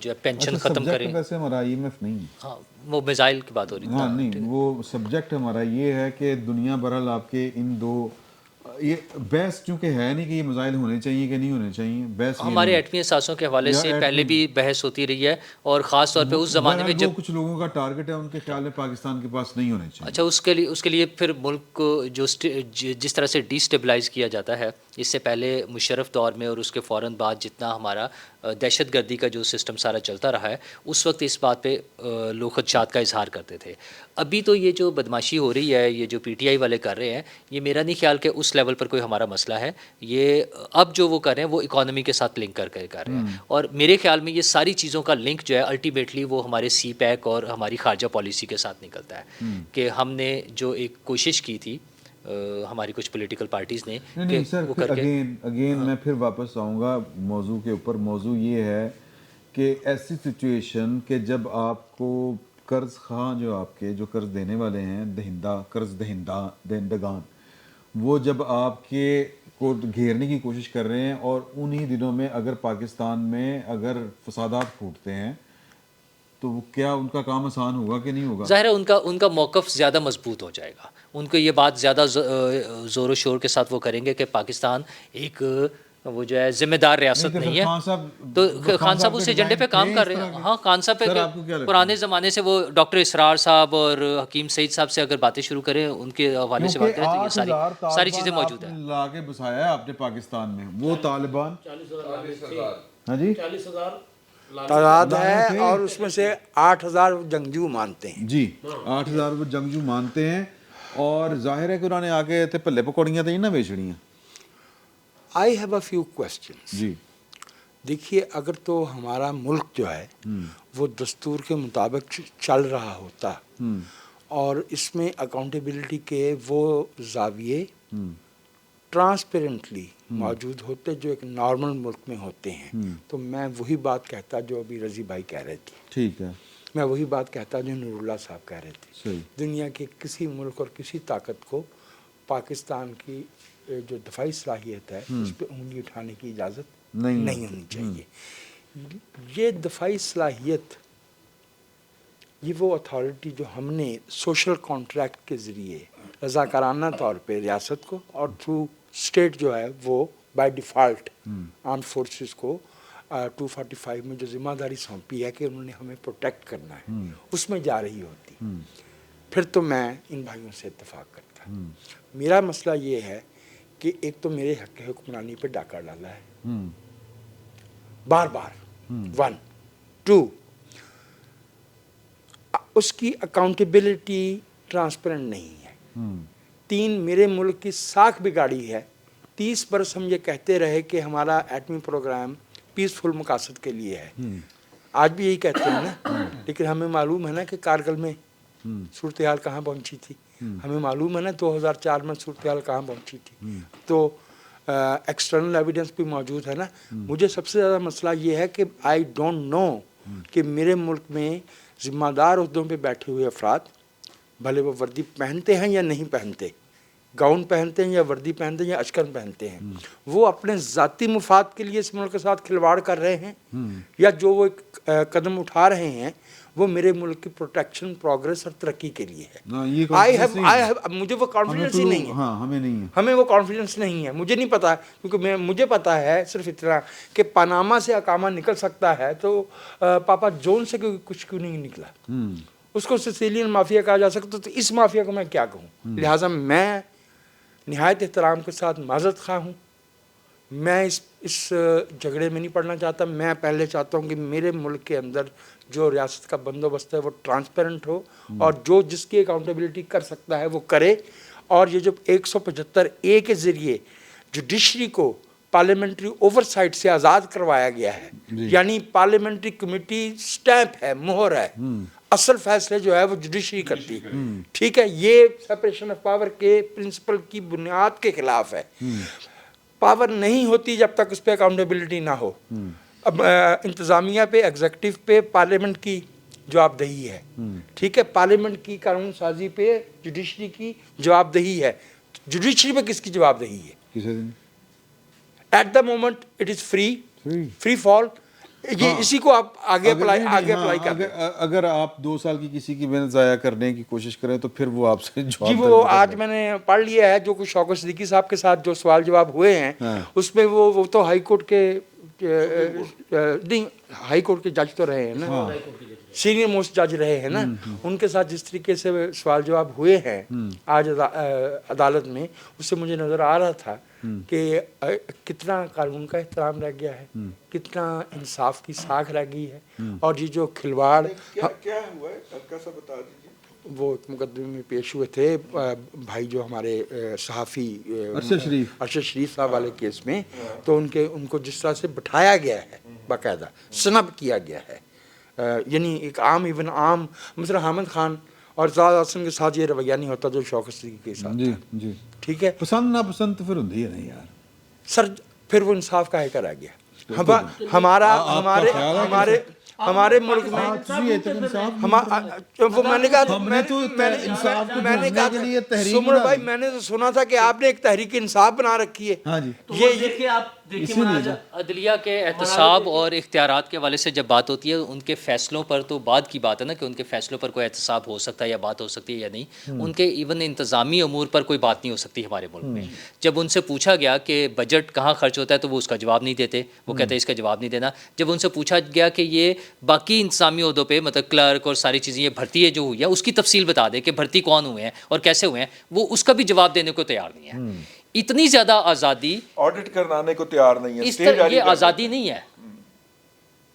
جو ہے پینشن ختم کریں، ویسے ہمارا آئی ایم ایف نہیں، ہاں وہ میزائل کی بات ہو رہی ہاں نہیں، وہ سبجیکٹ ہمارا یہ ہے کہ دنیا بہرحال آپ کے ان دو، یہ بحث چونکہ ہے نہیں کہ یہ میزائل ہونے چاہیے کہ نہیں ہونے چاہیے، بحث ہمارے ایٹمی اثاثوں کے حوالے سے پہلے بھی بحث ہوتی رہی ہے، اور خاص طور پہ اس زمانے میں جب کچھ لوگوں کا ٹارگٹ ہے ان کے خیال میں پاکستان کے پاس نہیں ہونے چاہیے، اچھا اس کے لیے پھر ملک کو جو جس طرح سے ڈی اسٹیبلائز کیا جاتا ہے، اس سے پہلے مشرف دور میں اور اس کے فوراً بعد جتنا ہمارا دہشت گردی کا جو سسٹم سارا چلتا رہا ہے، اس وقت اس بات پہ لوگ خدشات کا اظہار کرتے تھے۔ ابھی تو یہ جو بدماشی ہو رہی ہے، یہ جو پی ٹی آئی والے کر رہے ہیں، یہ میرا نہیں خیال کہ اس لیول پر کوئی ہمارا مسئلہ ہے، یہ اب جو وہ کر رہے ہیں وہ اکانومی کے ساتھ لنک کر کے کر رہے ہیں، اور میرے خیال میں یہ ساری چیزوں کا لنک جو ہے الٹیمیٹلی وہ ہمارے سی پیک اور ہماری خارجہ پالیسی کے ساتھ نکلتا ہے، کہ ہم نے جو ایک کوشش کی تھی ہماری کچھ پولیٹیکل پارٹیز نے، نہیں سر، اگین میں پھر واپس آؤں گا موضوع کے اوپر۔ موضوع یہ ہے کہ ایسی سچویشن کہ جب آپ کو قرض خواہ جو آپ کے جو قرض دینے والے ہیں، قرض دہندگان، وہ جب آپ کے کو گھیرنے کی کوشش کر رہے ہیں، اور انہی دنوں میں اگر پاکستان میں اگر فسادات پھوٹتے ہیں تو کیا ان کا کام آسان ہوگا کہ نہیں ہوگا؟ ظاہر ہے ان کا موقف زیادہ مضبوط ہو جائے گا، ان کو یہ بات زیادہ زور و شور کے ساتھ وہ کریں گے کہ پاکستان ایک وہ جو ہے ذمہ دار ریاست نہیں ہے، تو خان صاحب اس ایجنڈے پہ کام کر رہے ہیں۔ ہاں خان صاحب پہ پرانے زمانے سے وہ ڈاکٹر اسرار صاحب اور حکیم سعید صاحب سے اگر باتیں شروع کریں، ان کے حوالے سے بات کریں تو یہ ساری چیزیں موجود ہیں۔ لا کے بسایا ہے آپ نے پاکستان میں، وہ طالبان، ہاں جی 40,000 تعداد ہے، اور اس میں سے 8,000 جنگجو مانتے ہیں، جی 8,000 وہ جنگجو مانتے ہیں، اور ظاہر ہے کہ انہوں نے آگے تھے پلے پکوڑیاں تو نہیں نہ بیچڑیاں۔ I have a few questions. جی دیکھیے، اگر تو ہمارا ملک جو ہے وہ دستور کے مطابق چل رہا ہوتا اور اس میں اکاؤنٹیبلٹی کے وہ زاویے ٹرانسپیرنٹلی موجود ہوتے جو ایک نارمل ملک میں ہوتے ہیں، تو میں وہی بات کہتا جو ابھی رضی بھائی کہہ رہے تھے، ٹھیک ہے، میں وہی بات کہتا جو نور اللہ صاحب کہہ رہے تھے۔ صحیح۔ دنیا کے کسی ملک اور کسی طاقت کو پاکستان کی جو دفاعی صلاحیت ہے اس پہ انگلی اٹھانے کی اجازت نہیں ہونی چاہیے۔ یہ دفاعی صلاحیت، یہ وہ اتھارٹی جو ہم نے سوشل کانٹریکٹ کے ذریعے رضاکارانہ طور پہ ریاست کو اور تھرو اسٹیٹ جو ہے وہ بائی ڈیفالٹ آرم فورسز کو 245 میں جو ذمہ داری سونپی ہے کہ انہوں نے ہمیں پروٹیکٹ کرنا ہے، اس میں جا رہی ہوتی، پھر تو میں ان بھائیوں سے اتفاق کرتا۔ میرا مسئلہ یہ ہے کہ ایک تو میرے حق حکمرانی پہ ڈاکہ ڈالا ہے بار بار، 1 2 اس کی اکاؤنٹیبلٹی ٹرانسپیرنٹ نہیں ہے، 3 میرے ملک کی ساکھ بگاڑی ہے۔ 30 برس ہم یہ کہتے رہے کہ ہمارا ایٹمی پروگرام پیسفل مقاصد کے لیے ہے، آج بھی یہی کہتے ہیں نا، لیکن ہمیں معلوم ہے نا کہ کارگل میں صورتحال کہاں پہنچی تھی، ہمیں معلوم ہے نا 2004 میں صورتحال کہاں پہنچی تھی، تو ایکسٹرنل ایویڈنس بھی موجود ہے نا۔ مجھے سب سے زیادہ مسئلہ یہ ہے کہ آئی ڈونٹ نو کہ میرے ملک میں ذمہ دار عہدوں پہ بیٹھے ہوئے افراد، بھلے وہ وردی پہنتے ہیں یا نہیں پہنتے، गाउन पहनते हैं या वर्दी पहनते हैं या अचकन पहनते हैं, वो अपने ज़ाती मुफाद के लिए इस मुल्क के साथ खिलवाड़ कर रहे हैं या जो वो एक कदम उठा रहे हैं वो मेरे मुल्क की प्रोटेक्शन, प्रोग्रेस और तरक्की के लिए है। ये आई हैव मुझे वो कॉन्फिडेंस ही नहीं है। हाँ, हमें नहीं है। हमें वो कॉन्फिडेंस नहीं है। मुझे नहीं पता, क्योंकि मुझे पता है सिर्फ इतना कि पनामा से अकामा निकल सकता है तो पापा जॉन से कुछ क्यों नहीं निकला। उसको सिसिलियन माफिया कहा जा सकता, तो इस माफिया को मैं क्या कहूँ। लिहाजा मैं निहायत एहतराम के साथ माजरत खा हूँ, मैं इस झगड़े में नहीं पड़ना चाहता। मैं पहले चाहता हूँ कि मेरे मुल्क के अंदर जो रियासत का बंदोबस्त है वो ट्रांसपेरेंट हो और जो जिसकी अकाउंटेबिलिटी कर सकता है वो करे। और ये जो 175A के ज़रिए जुडिशरी को पार्लियामेंट्री ओवरसाइट से आज़ाद करवाया गया है, यानी पार्लियामेंट्री कमेटी स्टैंप है, मोहर है, असल फैसले जो है वो जुडिशरी करती है। ठीक है, ये सेपरेशन ऑफ पावर के प्रिंसिपल की बुनियाद के खिलाफ है। पावर नहीं होती जब तक उस पर अकाउंटेबिलिटी ना हो। अब इंतज़ामिया पे, एग्जीक्यूटिव पे पार्लियामेंट की जवाबदेही है। ठीक है, पार्लियामेंट की कानून साजी पे जुडिशरी की जवाबदेही है। जुडिशरी पे किसकी जवाबदेही है? At the moment it is free fall. ये इसी को आप आगे अप्लाई कर दें। अगर आप 2 साल की किसी की मेहनत ज़ाया करने की कोशिश करें तो फिर वो आपसे जी, वो आज मैंने पढ़ लिया है जो कुछ शौकत सिद्दीकी साहब के साथ जो सवाल जवाब हुए हैं, उसमें वो तो हाई कोर्ट के नहीं, हाई कोर्ट के जज तो रहे हैं ना, सीनियर मोस्ट जज रहे हैं ना, उनके साथ जिस तरीके से सवाल जवाब हुए हैं आज अदालत में, उससे मुझे नज़र आ रहा था कि कितना कानून का एहतराम रह गया है, कितना इंसाफ की साख रह गई है। और ये जो खिलवाड़ क्या हुआ है, कैसा बता दीजिए। वो एक मुकदमे में पेश हुए थे भाई जो हमारे सहाफ़ी अरशद शरीफ साहब वाले केस में, तो उनको जिस तरह से बिठाया गया है, बाकायदा स्नब किया गया है, यानी एक आम मतलब हामिद खान और ज़ाद आसन के साथ ये रवैया नहीं होता जो शौकत सिद्दीकी के साथ। जी, ठीक है, पसंद नापसंद तो फिर होती है नहीं यार सर, फिर वो इंसाफ का है करा गया। हमारे मुल्क में वो मैंने कहा सुमर भाई, मैंने तो सुना था कि आपने एक तहरीक इंसाफ बना रखी है। हाँ जी, देखिए अदलिया के एहतसाब और इख्तियारात के हवाले से जब बात होती है, उनके फैसलों पर तो बाद की बात है ना कि उनके फैसलों पर कोई एहतसाब हो सकता है या बात हो सकती है या नहीं। उनके इवन इंतज़ामी अमूर पर कोई बात नहीं हो सकती हमारे मुल्क में। जब उनसे पूछा गया कि बजट कहाँ खर्च होता है तो वो उसका जवाब नहीं देते, वो कहते हैं इसका जवाब नहीं देना। जब उनसे पूछा गया कि ये बाकी इंतज़ामी ओहदों पे मतलब क्लर्क और सारी चीज़ें, ये भर्ती है जो हुई है उसकी तफसील बता दे कि भर्ती कौन हुए हैं और कैसे हुए हैं, वो उसका भी जवाब देने को तैयार नहीं है। इतनी ज़्यादा आज़ादी ऑडिट कराने को तैयार नहीं है। इस तरह ये आज़ादी नहीं है।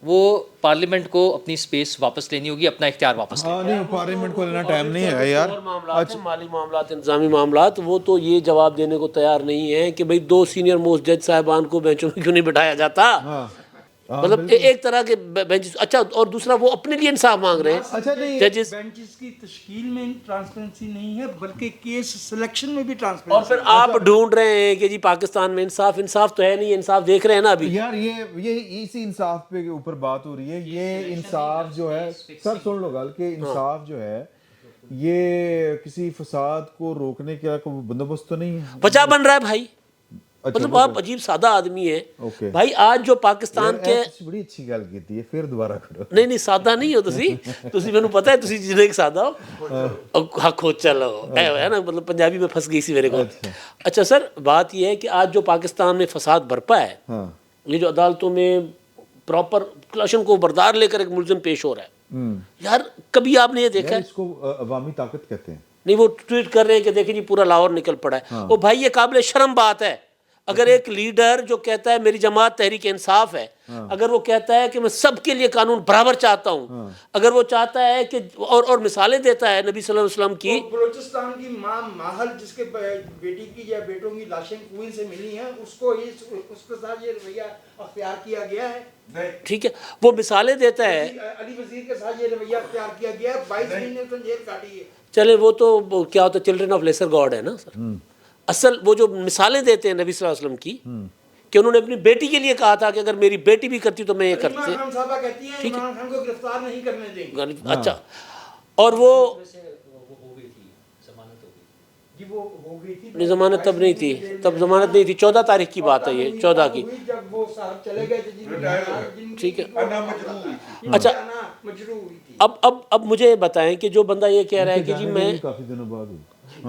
वो पार्लियामेंट को अपनी स्पेस वापस लेनी होगी, अपना इख्तियार वापस लेना। नहीं, पार्लियामेंट को लेना टाइम नहीं है यार। और मामलात हैं, माली मामलात, इंतजामी मामलात, वो तो ये जवाब देने को तैयार नहीं है कि भाई 2 सीनियर मोस्ट जज साहिबान को बेंचों में क्यों नहीं बिठाया जाता। मतलब एक तरह के बेंचेस। अच्छा, और दूसरा वो अपने लिए इंसाफ मांग रहे हैं। अच्छा, नहीं, जजेस बेंचेस की तश्कील में ट्रांसपेरेंसी नहीं है, बल्कि केस सिलेक्शन में भी और ट्रांसपेरेंसी। फिर आप ढूंढ रहे हैं कि जी पाकिस्तान में इंसाफ तो है नहीं। इंसाफ देख रहे हैं ना अभी यार, ये इसी इंसाफ पे के ऊपर बात हो रही है। ये इंसाफ जो है, सर सुन लो गल के इंसाफ जो है ये किसी फसाद को रोकने का कोई बंदोबस्त तो नहीं है। वजह बन रहा है भाई। अच्छा, मतलब आप अजीब सादा आदमी है ओके। भाई। आज जो पाकिस्तान के बड़ी अच्छी गल की है, फिर दोबारा करो। नहीं सादा नहीं हो ਤੁਸੀਂ ਮੈਨੂੰ ਪਤਾ ਹੈ ਤੁਸੀਂ ਜਿਹਨੇ ਸਾਦਾ हो हक हो चलो है ना, मतलब पंजाबी में फंस गई सी मेरे को। अच्छा सर, बात ये है कि आज जो पाकिस्तान में फसाद बरपा है, ये जो अदालतों में प्रॉपर क्लशन को बरदार लेकर एक मुलजिम पेश हो रहा है, यार कभी आपने ये देखा है? इसको अवामी ताकत कहते हैं। नहीं, वो ट्वीट कर रहे हैं कि देखिए जी पूरा लाहौर निकल पड़ा है। ओ भाई, ये काबिल शर्म बात है। अगर एक लीडर जो कहता है मेरी जमात तहरीक इंसाफ है, अगर वो कहता है कि मैं सबके लिए कानून बराबर चाहता हूँ, अगर वो चाहता है कि और मिसालें देता है नबी सल्लल्लाहु अलैहि वसल्लम की। बलूचिस्तान की मां माहल जिसके बेटी की या बेटों की लाशें कुएं से मिली हैं, उसके साथ ये रवैया अख्तियार किया गया है। ठीक है, वो मिसालें देता है। अली वजीर के साथ ये रवैया अख्तियार किया गया है। 22 महीने उसने जेल काटी है। चले, वो तो क्या होता है, चिल्ड्रन ऑफ लेसर गॉड है ना सर। असल वो जो मिसालें देते हैं नबी सल्लल्लाहु अलैहि वसल्लम की कि उन्होंने अपनी बेटी के लिए कहा था कि अगर मेरी बेटी भी करती तो मैं ये करती। इमरान खान साहबा कहती हैं इमरान खान को गिरफ्तार नहीं करने देंगे। अच्छा, और वो वो हो गई थी नहीं, जमानत तब नहीं थी, तब जमानत नहीं थी, 14 तारीख की बात है ये, 14 की। जब वो साहब चले गए थे जिनकी ठीक है। अना मजरू हुई थी। अच्छा, मजरू हुई थी। अब मुझे बताएं कि जो बंदा ये कह रहा है कि जी मैं काफी दिनों बाद हुई।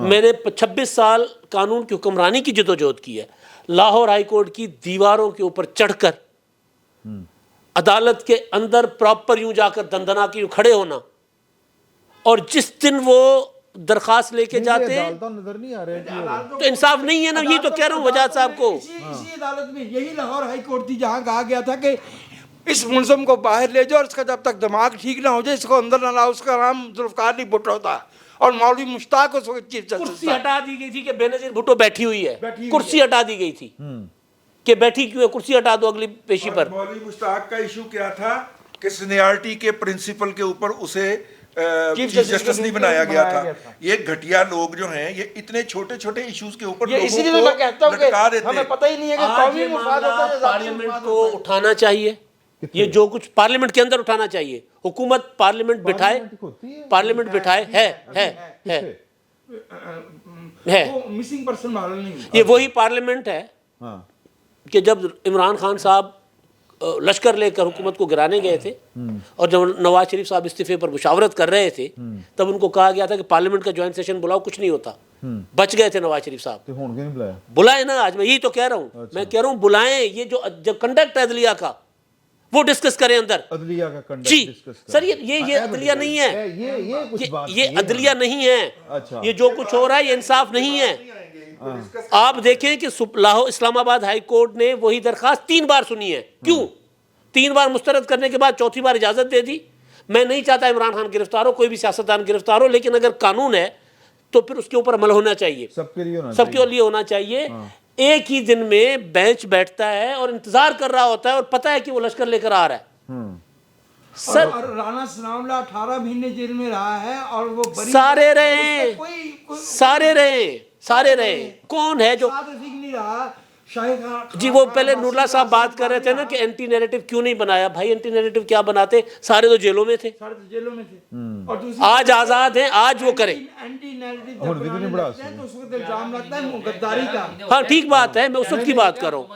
मैंने 26 साल कानून की हुक्मरानी की जदोजहद की है, लाहौर हाई कोर्ट की दीवारों के ऊपर चढ़कर अदालत के अंदर प्रॉपर यूं जाकर दंदना के यूं खड़े होना, और जिस दिन वो दरखास्त लेके जाते हैं नजर नहीं आ रहा है तो इंसाफ नहीं है ना, यही तो कह रहा हूँ वजाहत साहब को। इसी अदालत में यही लाहौर हाई कोर्ट थी जहाँ कहा गया था कि इस मुलजम को बाहर ले जाओ और इसका जब तक दिमाग ठीक ना हो जाए इसको अंदर ना लाओ। उसका नाम जुल्फकार अली भुट्टो था और मौलवी मुश्ताक उस वक्त चीफ जस्टिस कुर्सी था। हटा दी गई थी कि बेनजीर भुट्टो बैठी हुई है, बैठी हुई कुर्सी हटा दी गई थी कि बैठी क्यों है, कुर्सी हटा दो अगली पेशी पर। मौलवी मुश्ताक का इशू क्या था कि सीनियरिटी के प्रिंसिपल के ऊपर उसे चीफ जस्टिस नहीं बनाया गया था। ये घटिया लोग जो हैं ये इतने छोटे छोटे इश्यूज के ऊपर ये इसीलिए तो मैं कहता हूँ लटका कि देते हमें हैं। पता ही नहीं है कि आज कौमी ये मुफाद होता है या मामला जाती पार्लियामेंट मुफाद को होता है। उठाना चाहिए, ये जो कुछ पार्लियामेंट के अंदर उठाना चाहिए, हुकूमत पार्लियामेंट बिठाए, पार्लियामेंट बिठाए, है वो मिसिंग पर्सन मालूम नहीं। ये वही पार्लियामेंट है कि जब इमरान खान साहब लश्कर लेकर हुकूमत को गिराने गए थे और जब नवाज शरीफ साहब इस्तीफे पर मुशावरत कर रहे थे तब उनको कहा गया था कि पार्लियामेंट का ज्वाइंट सेशन बुलाओ, कुछ नहीं होता, बच गए थे नवाज शरीफ साहब। बुलाए ना, आज मैं यही तो कह रहा हूँ, मैं कह रहा हूँ बुलाएं, ये जो कंडक्ट है अदलिया का वो डिस्कस करें अंदर। अदलिया का कंडक्ट जी डिस्कस सर, ये अदलिया नहीं है, ये कुछ बात ये अदलिया नहीं है। अच्छा। ये जो कुछ हो रहा है ये इंसाफ नहीं है। आप देखें कि लाहौर इस्लामाबाद हाई कोर्ट ने वही दरखास्त 3 बार सुनी है। क्यों 3 बार मुस्तरद करने के बाद चौथी बार इजाजत दे दी? मैं नहीं चाहता इमरान खान गिरफ्तार हो, कोई भी सियासतदान गिरफ्तार हो, लेकिन अगर कानून है तो फिर उसके ऊपर अमल होना चाहिए, सबके लिए होना चाहिए। एक ही दिन में बेंच बैठता है और इंतजार कर रहा होता है और पता है कि वो लश्कर लेकर आ रहा है। सर और राणा सनाउल्लाह 18 महीने जेल में रहा है और वो सारे रहे, सारे रहे। कौन है जो नहीं रहा? शाहिद जी वो पहले नूरला साहब बात कर रहे थे ना कि एंटी नैरेटिव क्यों नहीं बनाया। भाई एंटी नैरेटिव क्या बनाते, सारे तो जेलों में थे, जेलों में थे और आज आजाद हैं, आज वो करें। एंटी नैरेटिव जब बनाने लगते हैं तो उस वक्त इल्जाम लगता है गद्दारी का। हाँ ठीक बात है, मैं उस वक्त की बात कर रहा हूँ।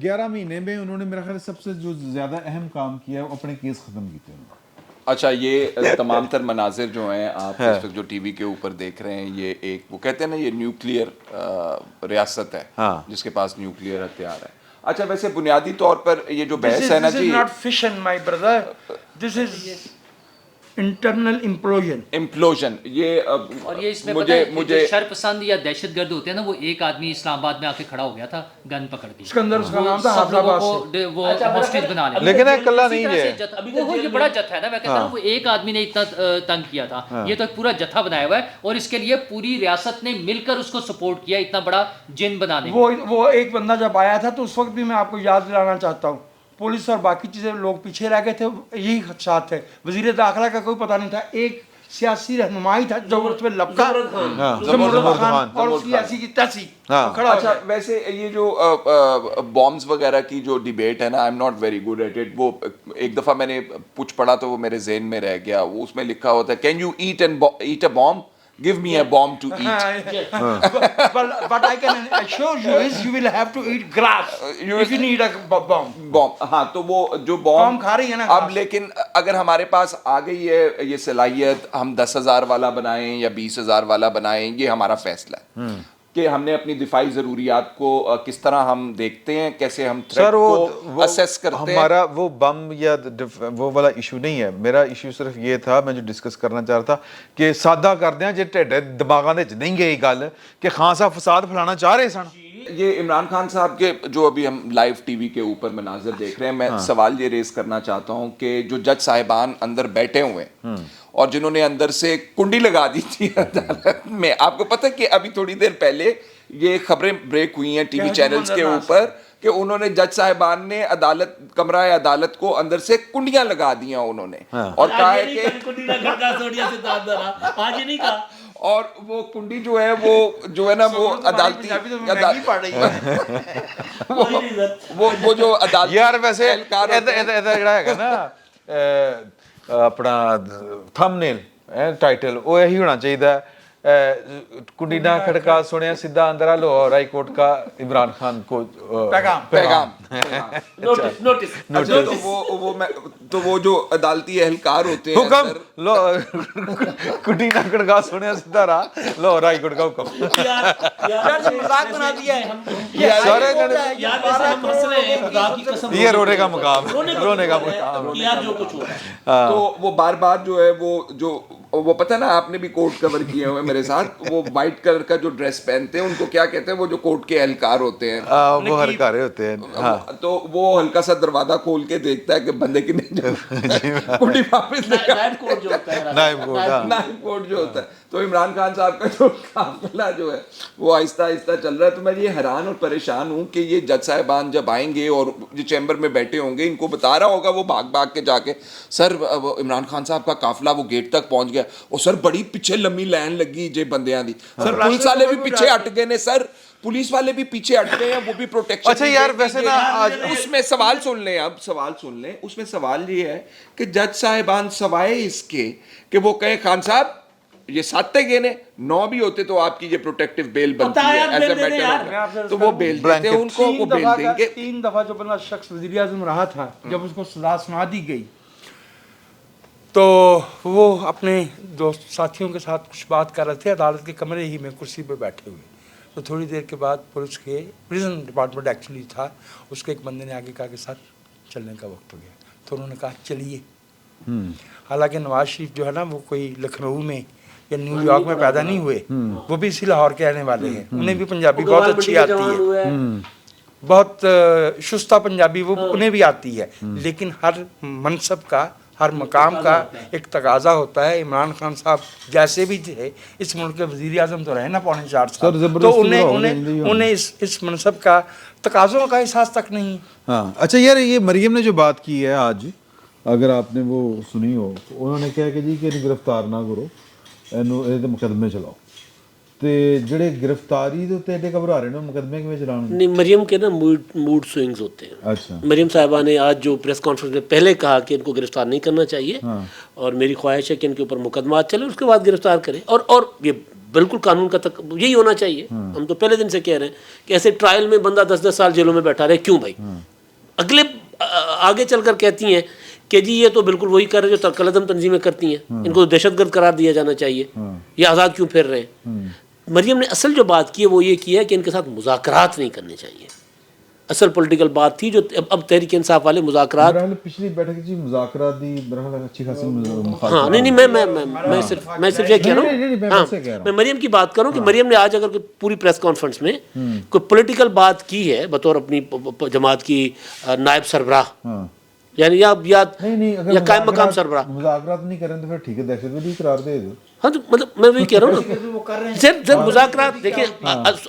11 महीने में उन्होंने मेरा ख्याल सबसे जो ज्यादा अहम काम किया है वो अपने केस खत्म किए उन्होंने। अच्छा, ये तमाम तर मनाजिर जो हैं आप इस वक्त जो टीवी के ऊपर देख रहे हैं, ये एक वो कहते हैं ना ये न्यूक्लियर रियासत है जिसके पास न्यूक्लियर हथियार है। अच्छा, वैसे बुनियादी तौर पर ये जो बहस है ना जी, not fission my brother, this is internal implosion. ये और ये इसमें पता है जो शरपसंद या दहशतगर्द होते हैं ना, वो एक आदमी इस्लामाबाद में आके खड़ा हो गया था गन पकड़ के, सिकंदर उसका नाम था, सब लोगों हैदराबाद से। को वो हॉस्टेज बना लिया। लेकिन अकेला नहीं है, वो ये बड़ा जत्था है ना, मैं कहता हूँ वो एक आदमी ने इतना तंग किया था, ये तो एक पूरा जत्था बनाया हुआ है और इसके लिए पूरी रियासत ने मिलकर उसको सपोर्ट किया इतना बड़ा जिन बनाने में। वो एक बंदा जब आया था तो उस वक्त भी मैं आपको याद दिलाना चाहता हूँ, पुलिस और बाकी चीजें लोग पीछे रह गए थे, यही खदशात थे। वजीर दाखिला का कोई पता नहीं था, एक सियासी रहनुमाई था जबरदस्त में लपका जमशेद खान और उसकी ऐसी की तैसी खड़ा। अच्छा, वैसे ये जो बॉम्ब्स वगैरह की जो डिबेट है ना, I am not very good at it. वो एक दफ़ा मैंने कुछ पढ़ा तो वो मेरे ज़हन में रह गया। वो उसमें लिखा होता है, can you eat a bomb, give me a bomb to eat. But I can assure you is you will have to eat grass if you need a bomb. हाँ, तो वो जो बॉम्ब खा रही है ना अब, लेकिन अगर हमारे पास आ गई है ये सलाहियत, हम 10,000 वाला बनाएं या 20,000 वाला बनाएं, ये हमारा फैसला है कि हमने अपनी दिफाई ज़रूरियात को किस तरह हम देखते हैं, कैसे हम थ्रेट को असेस करते हैं। हमारा वो बम या वो वाला इशू नहीं है। मेरा इशू सिर्फ ये था, मैं जो डिस्कस करना चाह रहा था कि सादा कर दें जे ढेडे दिमागां दे नहीं गई गल कि खान साहब फसाद फैलाना चाह रहे सन। ये इमरान खान साहब के जो अभी हम लाइव टीवी के ऊपर मनाजिर देख रहे हैं, मैं सवाल ये रेस करना चाहता हूँ कि जो जज साहिबान अंदर बैठे हुए हैं और जिन्होंने अंदर से कुंडी लगा दी थी अदालत में, आपको पता है कि अभी थोड़ी देर पहले ये खबरें ब्रेक हुई हैं टीवी चैनल्स के ऊपर कि उन्होंने जज साहिबान ने अदालत कमरा अदालत को अंदर से कुंडियां लगा दिया उन्होंने और कहा है कि आज नहीं कहा। और वो कुंडी जो है ना वो अदालती वो जो अदालत यार वैसे ਇਹਦਾ ਜਿਹੜਾ ਹੈਗਾ ਨਾ ਆਪਣਾ ਥੰਬਨੇਲ टाइटल वो यही होना चाहिए कुंडीना खड़का सुने सीधा अंदर आ लाहौर हाई कोर्ट का इमरान खान को पैगाम नोटिस अच्छा, तो वो जो अदालती एहलकार होते हैं हुक्म सर, लो कुंडीना खड़का सुने सीधा रहा लाहौर हाई कोर्ट का हुक्म मजाक बना दिया है सारे यार वैसे हम हंस रहे हैं, खुदा की कसम ये रोने का मुकाम रोने का मुकाम यार जो कुछ हो रहा है। तो वो बार बार जो है वो पता ना, आपने भी कोर्ट कवर किए हुए मेरे साथ, वो व्हाइट कलर का जो ड्रेस पहनते हैं उनको क्या कहते हैं, वो जो कोर्ट के एहलकार होते हैं, वो हरकारे होते हैं हाँ तो वो हल्का सा दरवाजा खोल के देखता है कि बंदे की नहीं कुंडी वापस लेकर नायब कोर्ट जो होता है, नायब कोर्ट, हाँ। नायब कोर्ट जो होता है। तो इमरान खान साहब का जो काफिला जो है वो आहिस्ता आहिस्ता चल रहा है। तो मैं ये हैरान और परेशान हूँ कि ये जज साहिबान जब आएंगे और जो चैम्बर में बैठे होंगे, इनको बता रहा होगा वो भाग भाग के जाके, सर वो इमरान खान साहब का काफिला वो गेट तक पहुंच गया, और सर बड़ी पीछे लंबी लाइन लगी जे बंदियां दी, सर पुलिस वाले भी पीछे हट गए ने, सर पुलिस वाले भी पीछे हट गए हैं, वो भी प्रोटेक्शन। अच्छा यार, वैसे ना आज उसमें सवाल सुन लें, अब सवाल सुन लें, उसमें सवाल ये है कि जज साहिबान सवाए इसके कि वो कहें खान साहब ये 7 गए ने 9 भी होते तो आपकी ये प्रोटेक्टिव बेल बनती है एज अ मैटर, तो वो बेल देते हैं उनको, वो बेल देंगे। 3 दफा जो बंदा शख्स वजीर आजम रहा था, जब उसको सजा सुना दी गई तो वो अपने दोस्त साथियों के साथ कुछ बात कर रहे थे, अदालत के कमरे ही में कुर्सी पे बैठे हुए। तो थोड़ी देर के बाद पुलिस के प्रिजन डिपार्टमेंट एक्चुअली था, उसके एक बंदे ने आगे कहा कि सर चलने का वक्त हो गया। तो उन्होंने कहा चलिए। हालांकि नवाज शरीफ जो है ना वो कोई लखनऊ में या न्यूयॉर्क में पैदा नहीं हुए, वो भी इसी लाहौर के रहने वाले हैं, उन्हें भी पंजाबी बहुत अच्छी आती है, बहुत शुस्ता पंजाबी वो उन्हें भी आती है। लेकिन हर मनसब का, हर मकाम का एक तकाजा होता है। इमरान खान साहब जैसे भी थे इस मुल्क के वजीर आजम तो रहे ना 4.5 साल, तो उन्हें इस मनसब का तकाजों का एहसास तक नहीं। हाँ अच्छा यार, ये मरियम ने जो बात की है आज, अगर आपने वो सुनी हो, उन्होंने कहा कि जी कि गिरफ्तार ना करो, ਇਹਦੇ ਮੁਕੱਦਮੇ ਚਲਾਓ, ਤੇ ਜਿਹੜੇ गिरफ्तारी ਦੇ ਉੱਤੇ ਐਡੇ ਘਬਰਾ ਰਹੇ ਨੇ, ਮੁਕੱਦਮੇ ਕਿਵੇਂ ਚਲਾਉਣਗੇ? नहीं, मरियम के ना मूड स्विंग्स होते हैं। अच्छा, मरियम साहिबा ने आज जो प्रेस कॉन्फ्रेंस में पहले कहा कि इनको गिरफ्तार नहीं करना चाहिए, और मेरी ख्वाहिश है कि इनके ऊपर मुकदमा चले, उसके बाद गिरफ्तार करें, और ये बिल्कुल कानून का तक यही होना चाहिए। हम तो पहले दिन से कह रहे हैं कि ऐसे ट्रायल में बंदा 10-10 साल जेलों में बैठा रहे, क्यों भाई? अगले आगे चलकर कहती हैं कि जी ये तो बिल्कुल वही कर रहे जो कलदम तंजीमें करती हैं, इनको तो दहशतगर्द करार दिया जाना चाहिए, ये आज़ाद क्यों फिर रहे हैं? मरियम ने असल जो बात की है वो ये की है कि इनके साथ मुज़ाकरात नहीं करने चाहिए। असल पॉलिटिकल बात थी जो अब तहरीक इंसाफ वाले मुज़ाकरात, पिछली बैठक जी मुज़ाकरात दी अच्छी खासी हाँ नहीं मैं सिर्फ ये कह रहा हूँ, हाँ मैं मरियम की बात करूँ कि मरियम ने आज अगर पूरी प्रेस कॉन्फ्रेंस में कोई पॉलिटिकल बात की है बतौर अपनी जमात की नायब सरबराह, यानी या कायम मकाम सरबराह, मुज़ाकरात नहीं करें तो फिर ठीक है, दहशतगर्दी करार दे दो। हाँ तो मतलब मैं वही कह रहा हूँ ना, सिर्फ मुज़ाकरात देखिए,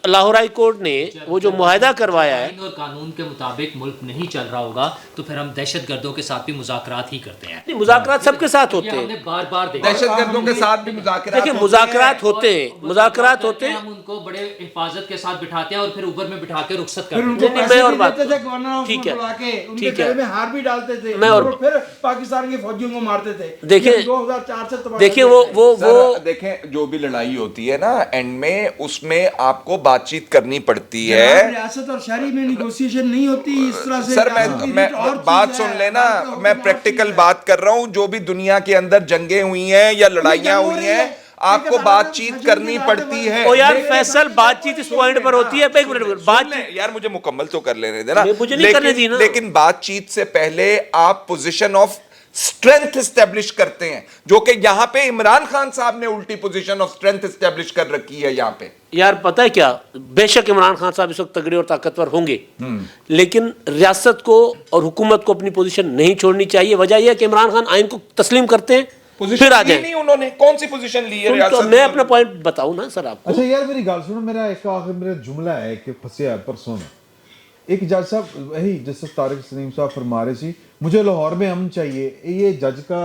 लाहौर हाई कोर्ट ने वो जो मुआहदा करवाया है, आईन और कानून के मुताबिक मुल्क नहीं चल रहा होगा तो फिर हम दहशतगर्दों के साथ भी मुज़ाकरात ही करते हैं। नहीं मुज़ाकरात सबके साथ होते ये हमने हैं, बार बार देखा। दहशतगर्दों के साथ भी मुज़ाकरात देखिए मुज़ाकरात होते हैं, मुज़ाकरात होते हैं, हम उनको बड़े हिफाजत के साथ बिठाते हैं और फिर ऊपर में बिठा के रुखसत फिर करते उनको हैं। मैं और बात ठीक है, उनके गले में हार भी डालते थे, मैं और फिर पाकिस्तान के फौजियों को मारते थे। देखिए 2004 से देखिए वो देखें, जो भी लड़ाई होती है ना एंड में, उसमें आपको बातचीत करनी पड़ती है। रियासत और शहरी में नेगोशिएशन नहीं होती इस तरह से। सर मैं बात सुन लेना, मैं प्रैक्टिकल बात कर रहा हूं। जो भी दुनिया के अंदर जंगें हुई हैं या लड़ाइयां हुई हैं, आपको बातचीत करनी पड़ती है। ओ यार फैसल, बातचीत इस पॉइंट पर होती है, एक मिनट बातचीत यार मुझे मुकम्मल तो कर लेने देना, मुझे नहीं करने दी ना। लेकिन बातचीत से पहले आप पोजीशन ऑफ स्ट्रेंथ एस्टेब्लिश करते हैं, जो कि यहां पे इमरान खान साहब ने उल्टी पोजीशन ऑफ स्ट्रेंथ एस्टेब्लिश कर रखी है यहां पे। यार पता है क्या, बेशक इमरान खान साहब इस वक्त तगड़े और ताकतवर होंगे, लेकिन रियासत को और हुकूमत को अपनी पोजीशन नहीं छोड़नी चाहिए। वजह यह है कि इमरान खान आइन को तस्लीम करते हैं, फिर आ जाए। नहीं, उन्होंने कौन सी पोजीशन ली है? तो मैं अपना पॉइंट बताऊं ना सर आपको। अच्छा यार मेरी गल सुनो, मेरा एक आखिर मेरा जुमला है कि फंसिया परसों में एक जज साहब, यही जस्टिस तारिक सलीम साहब फरमा रहे थे मुझे लाहौर में अमन चाहिए। ये जज का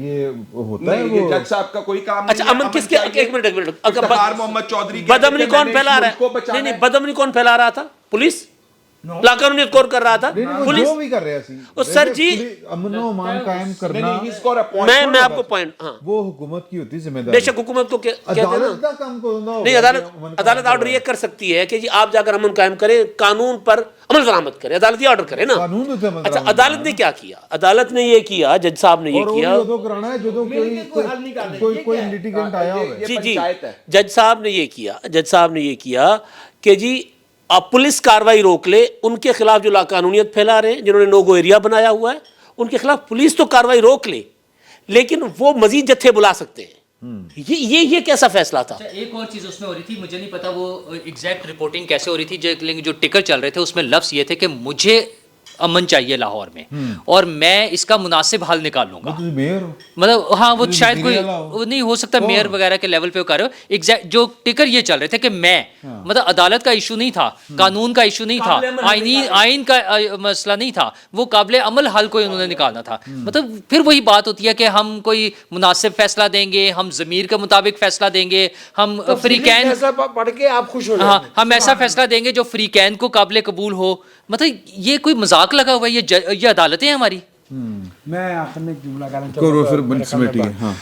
ये होता है, ये जज साहब का कोई काम नहीं। अच्छा अमन किसके, एक मिनट इफ्तिखार मोहम्मद चौधरी बदअमनी कौन फैला रहा है? नहीं बदअमनी कौन फैला रहा था? पुलिस लाकानूनियत कौन कर रहा था? पुलिस। जो भी कर रहे सी ओ सर जी, अमन व अमान कायम करना मैं आपको पॉइंट, हाँ, वो हुकूमत की होती जिम्मेदारी। बेशक हुकूमत को कहते हैं अदालत ना, का काम को नहीं, अदालत ऑर्डर ये कर सकती है कि जी आप जाकर अमन कायम करें, कानून पर अमल दरामद करें, अदालती ऑर्डर करें ना। कानून होते हैं, अच्छा, अदालत ने क्या किया? अदालत ने ये किया, जज साहब ने ये किया, जो कराना है जो कोई लिटिगेंट आया हो। जी जी, जज साहब ने ये किया कि जी आप पुलिस कार्रवाई रोक ले, उनके खिलाफ जो लाकानूनियत फैला रहे हैं, जिन्होंने नो गो एरिया बनाया हुआ है, उनके खिलाफ पुलिस तो कार्रवाई रोक ले, लेकिन वो मजीद जत्थे बुला सकते हैं। ये कैसा फैसला था? एक और चीज उसमें हो रही थी, मुझे नहीं पता वो एग्जैक्ट रिपोर्टिंग कैसे हो रही थी, लेकिन जो टिकर चल रहे थे उसमें लफ्ज ये थे कि मुझे अमन चाहिए लाहौर में और मैं इसका मुनासिब हल निकालूंगा। मेयर हो, मतलब हाँ, वो शायद कोई वाला हो। वो नहीं हो सकता, मेयर वगैरह के लेवल पे कर रहे हो। एग्जैक्ट जो टिकर ये चल रहे थे कि मैं मतलब अदालत का इशू नहीं था, कानून का इशू नहीं था, आइन का मसला नहीं था, वो काबिल अमल हल कोई उन्होंने निकालना था। मतलब फिर वही बात होती है कि हम कोई मुनासिब फैसला देंगे, हम ज़मीर के मुताबिक फैसला देंगे, हम फ्री कैन पढ़ के आप खुश हो हाँ, हम ऐसा फैसला देंगे जो फ्री कैन को काबिल कबूल हो। मतलब ये कोई मजाक लगा हुआ है, ये अदालतें हैं हमारी। मैं आखिर में एक जुमला कहना करो फिर मेरे ख्याल में बनस्मेटी। हाँ,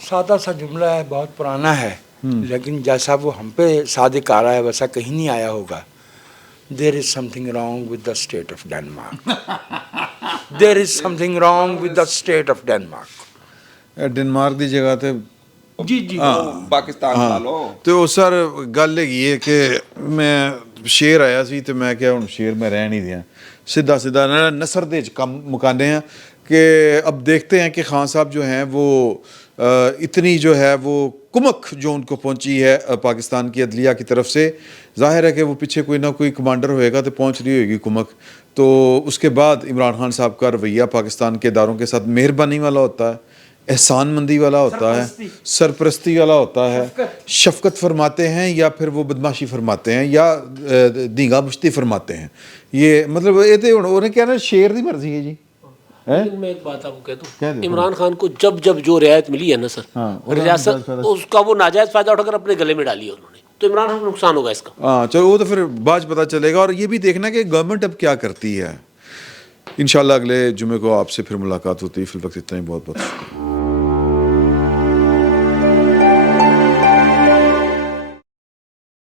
सादा सा जुमला है, बहुत पुराना है, लेकिन जैसा वो हम पे सादिक आ रहा है वैसा कहीं नहीं आया होगा। There is something wrong with the state of Denmark. There is something wrong with the state of Denmark. Denmark दी जगह ते जी जी, पाकिस्तान ला लो। तो सर गल हैगी है कि मैं शेर आया सी ते मैं क्या हुण शेर में रह नहीं दिया, सीधा सीधा नसर दे कम मुकाने हैं कि अब देखते हैं कि खान साहब जो हैं वो इतनी जो है वो कुमक जो उनको पहुंची है पाकिस्तान की अदलिया की तरफ से, जाहिर है कि वो पीछे कोई ना कोई कमांडर होएगा तो पहुंच रही होगी कुमक। तो उसके बाद इमरान खान साहब का रवैया पाकिस्तान के इदारों के साथ मेहरबानी वाला होता है, एहसानमंदी वाला होता है, सरपरस्ती वाला होता है, शफकत फरमाते हैं या फिर वो बदमाशी फरमाते हैं या दीगा मुश्ती फरमाते हैं। ये मतलब ये तो उन्हें क्या ना शेर की मर्जी है जी। लेकिन मैं एक बात आपको कह कह दूं, दो। इमरान खान को जब जब जो रियायत मिली है ना सर, हाँ, रियासत उसका वो नाजायज फायदा उठाकर अपने गले में डाली है उन्होंने, तो इमरान खान को नुकसान होगा इसका। हाँ चलो, वो तो फिर बाद पता चलेगा। और ये भी देखना कि गवर्नमेंट अब क्या करती है। इंशाल्लाह अगले जुमे को आपसे फिर मुलाकात होती है। फिर वक्त इतना ही, बहुत बहुत शुक्रिया।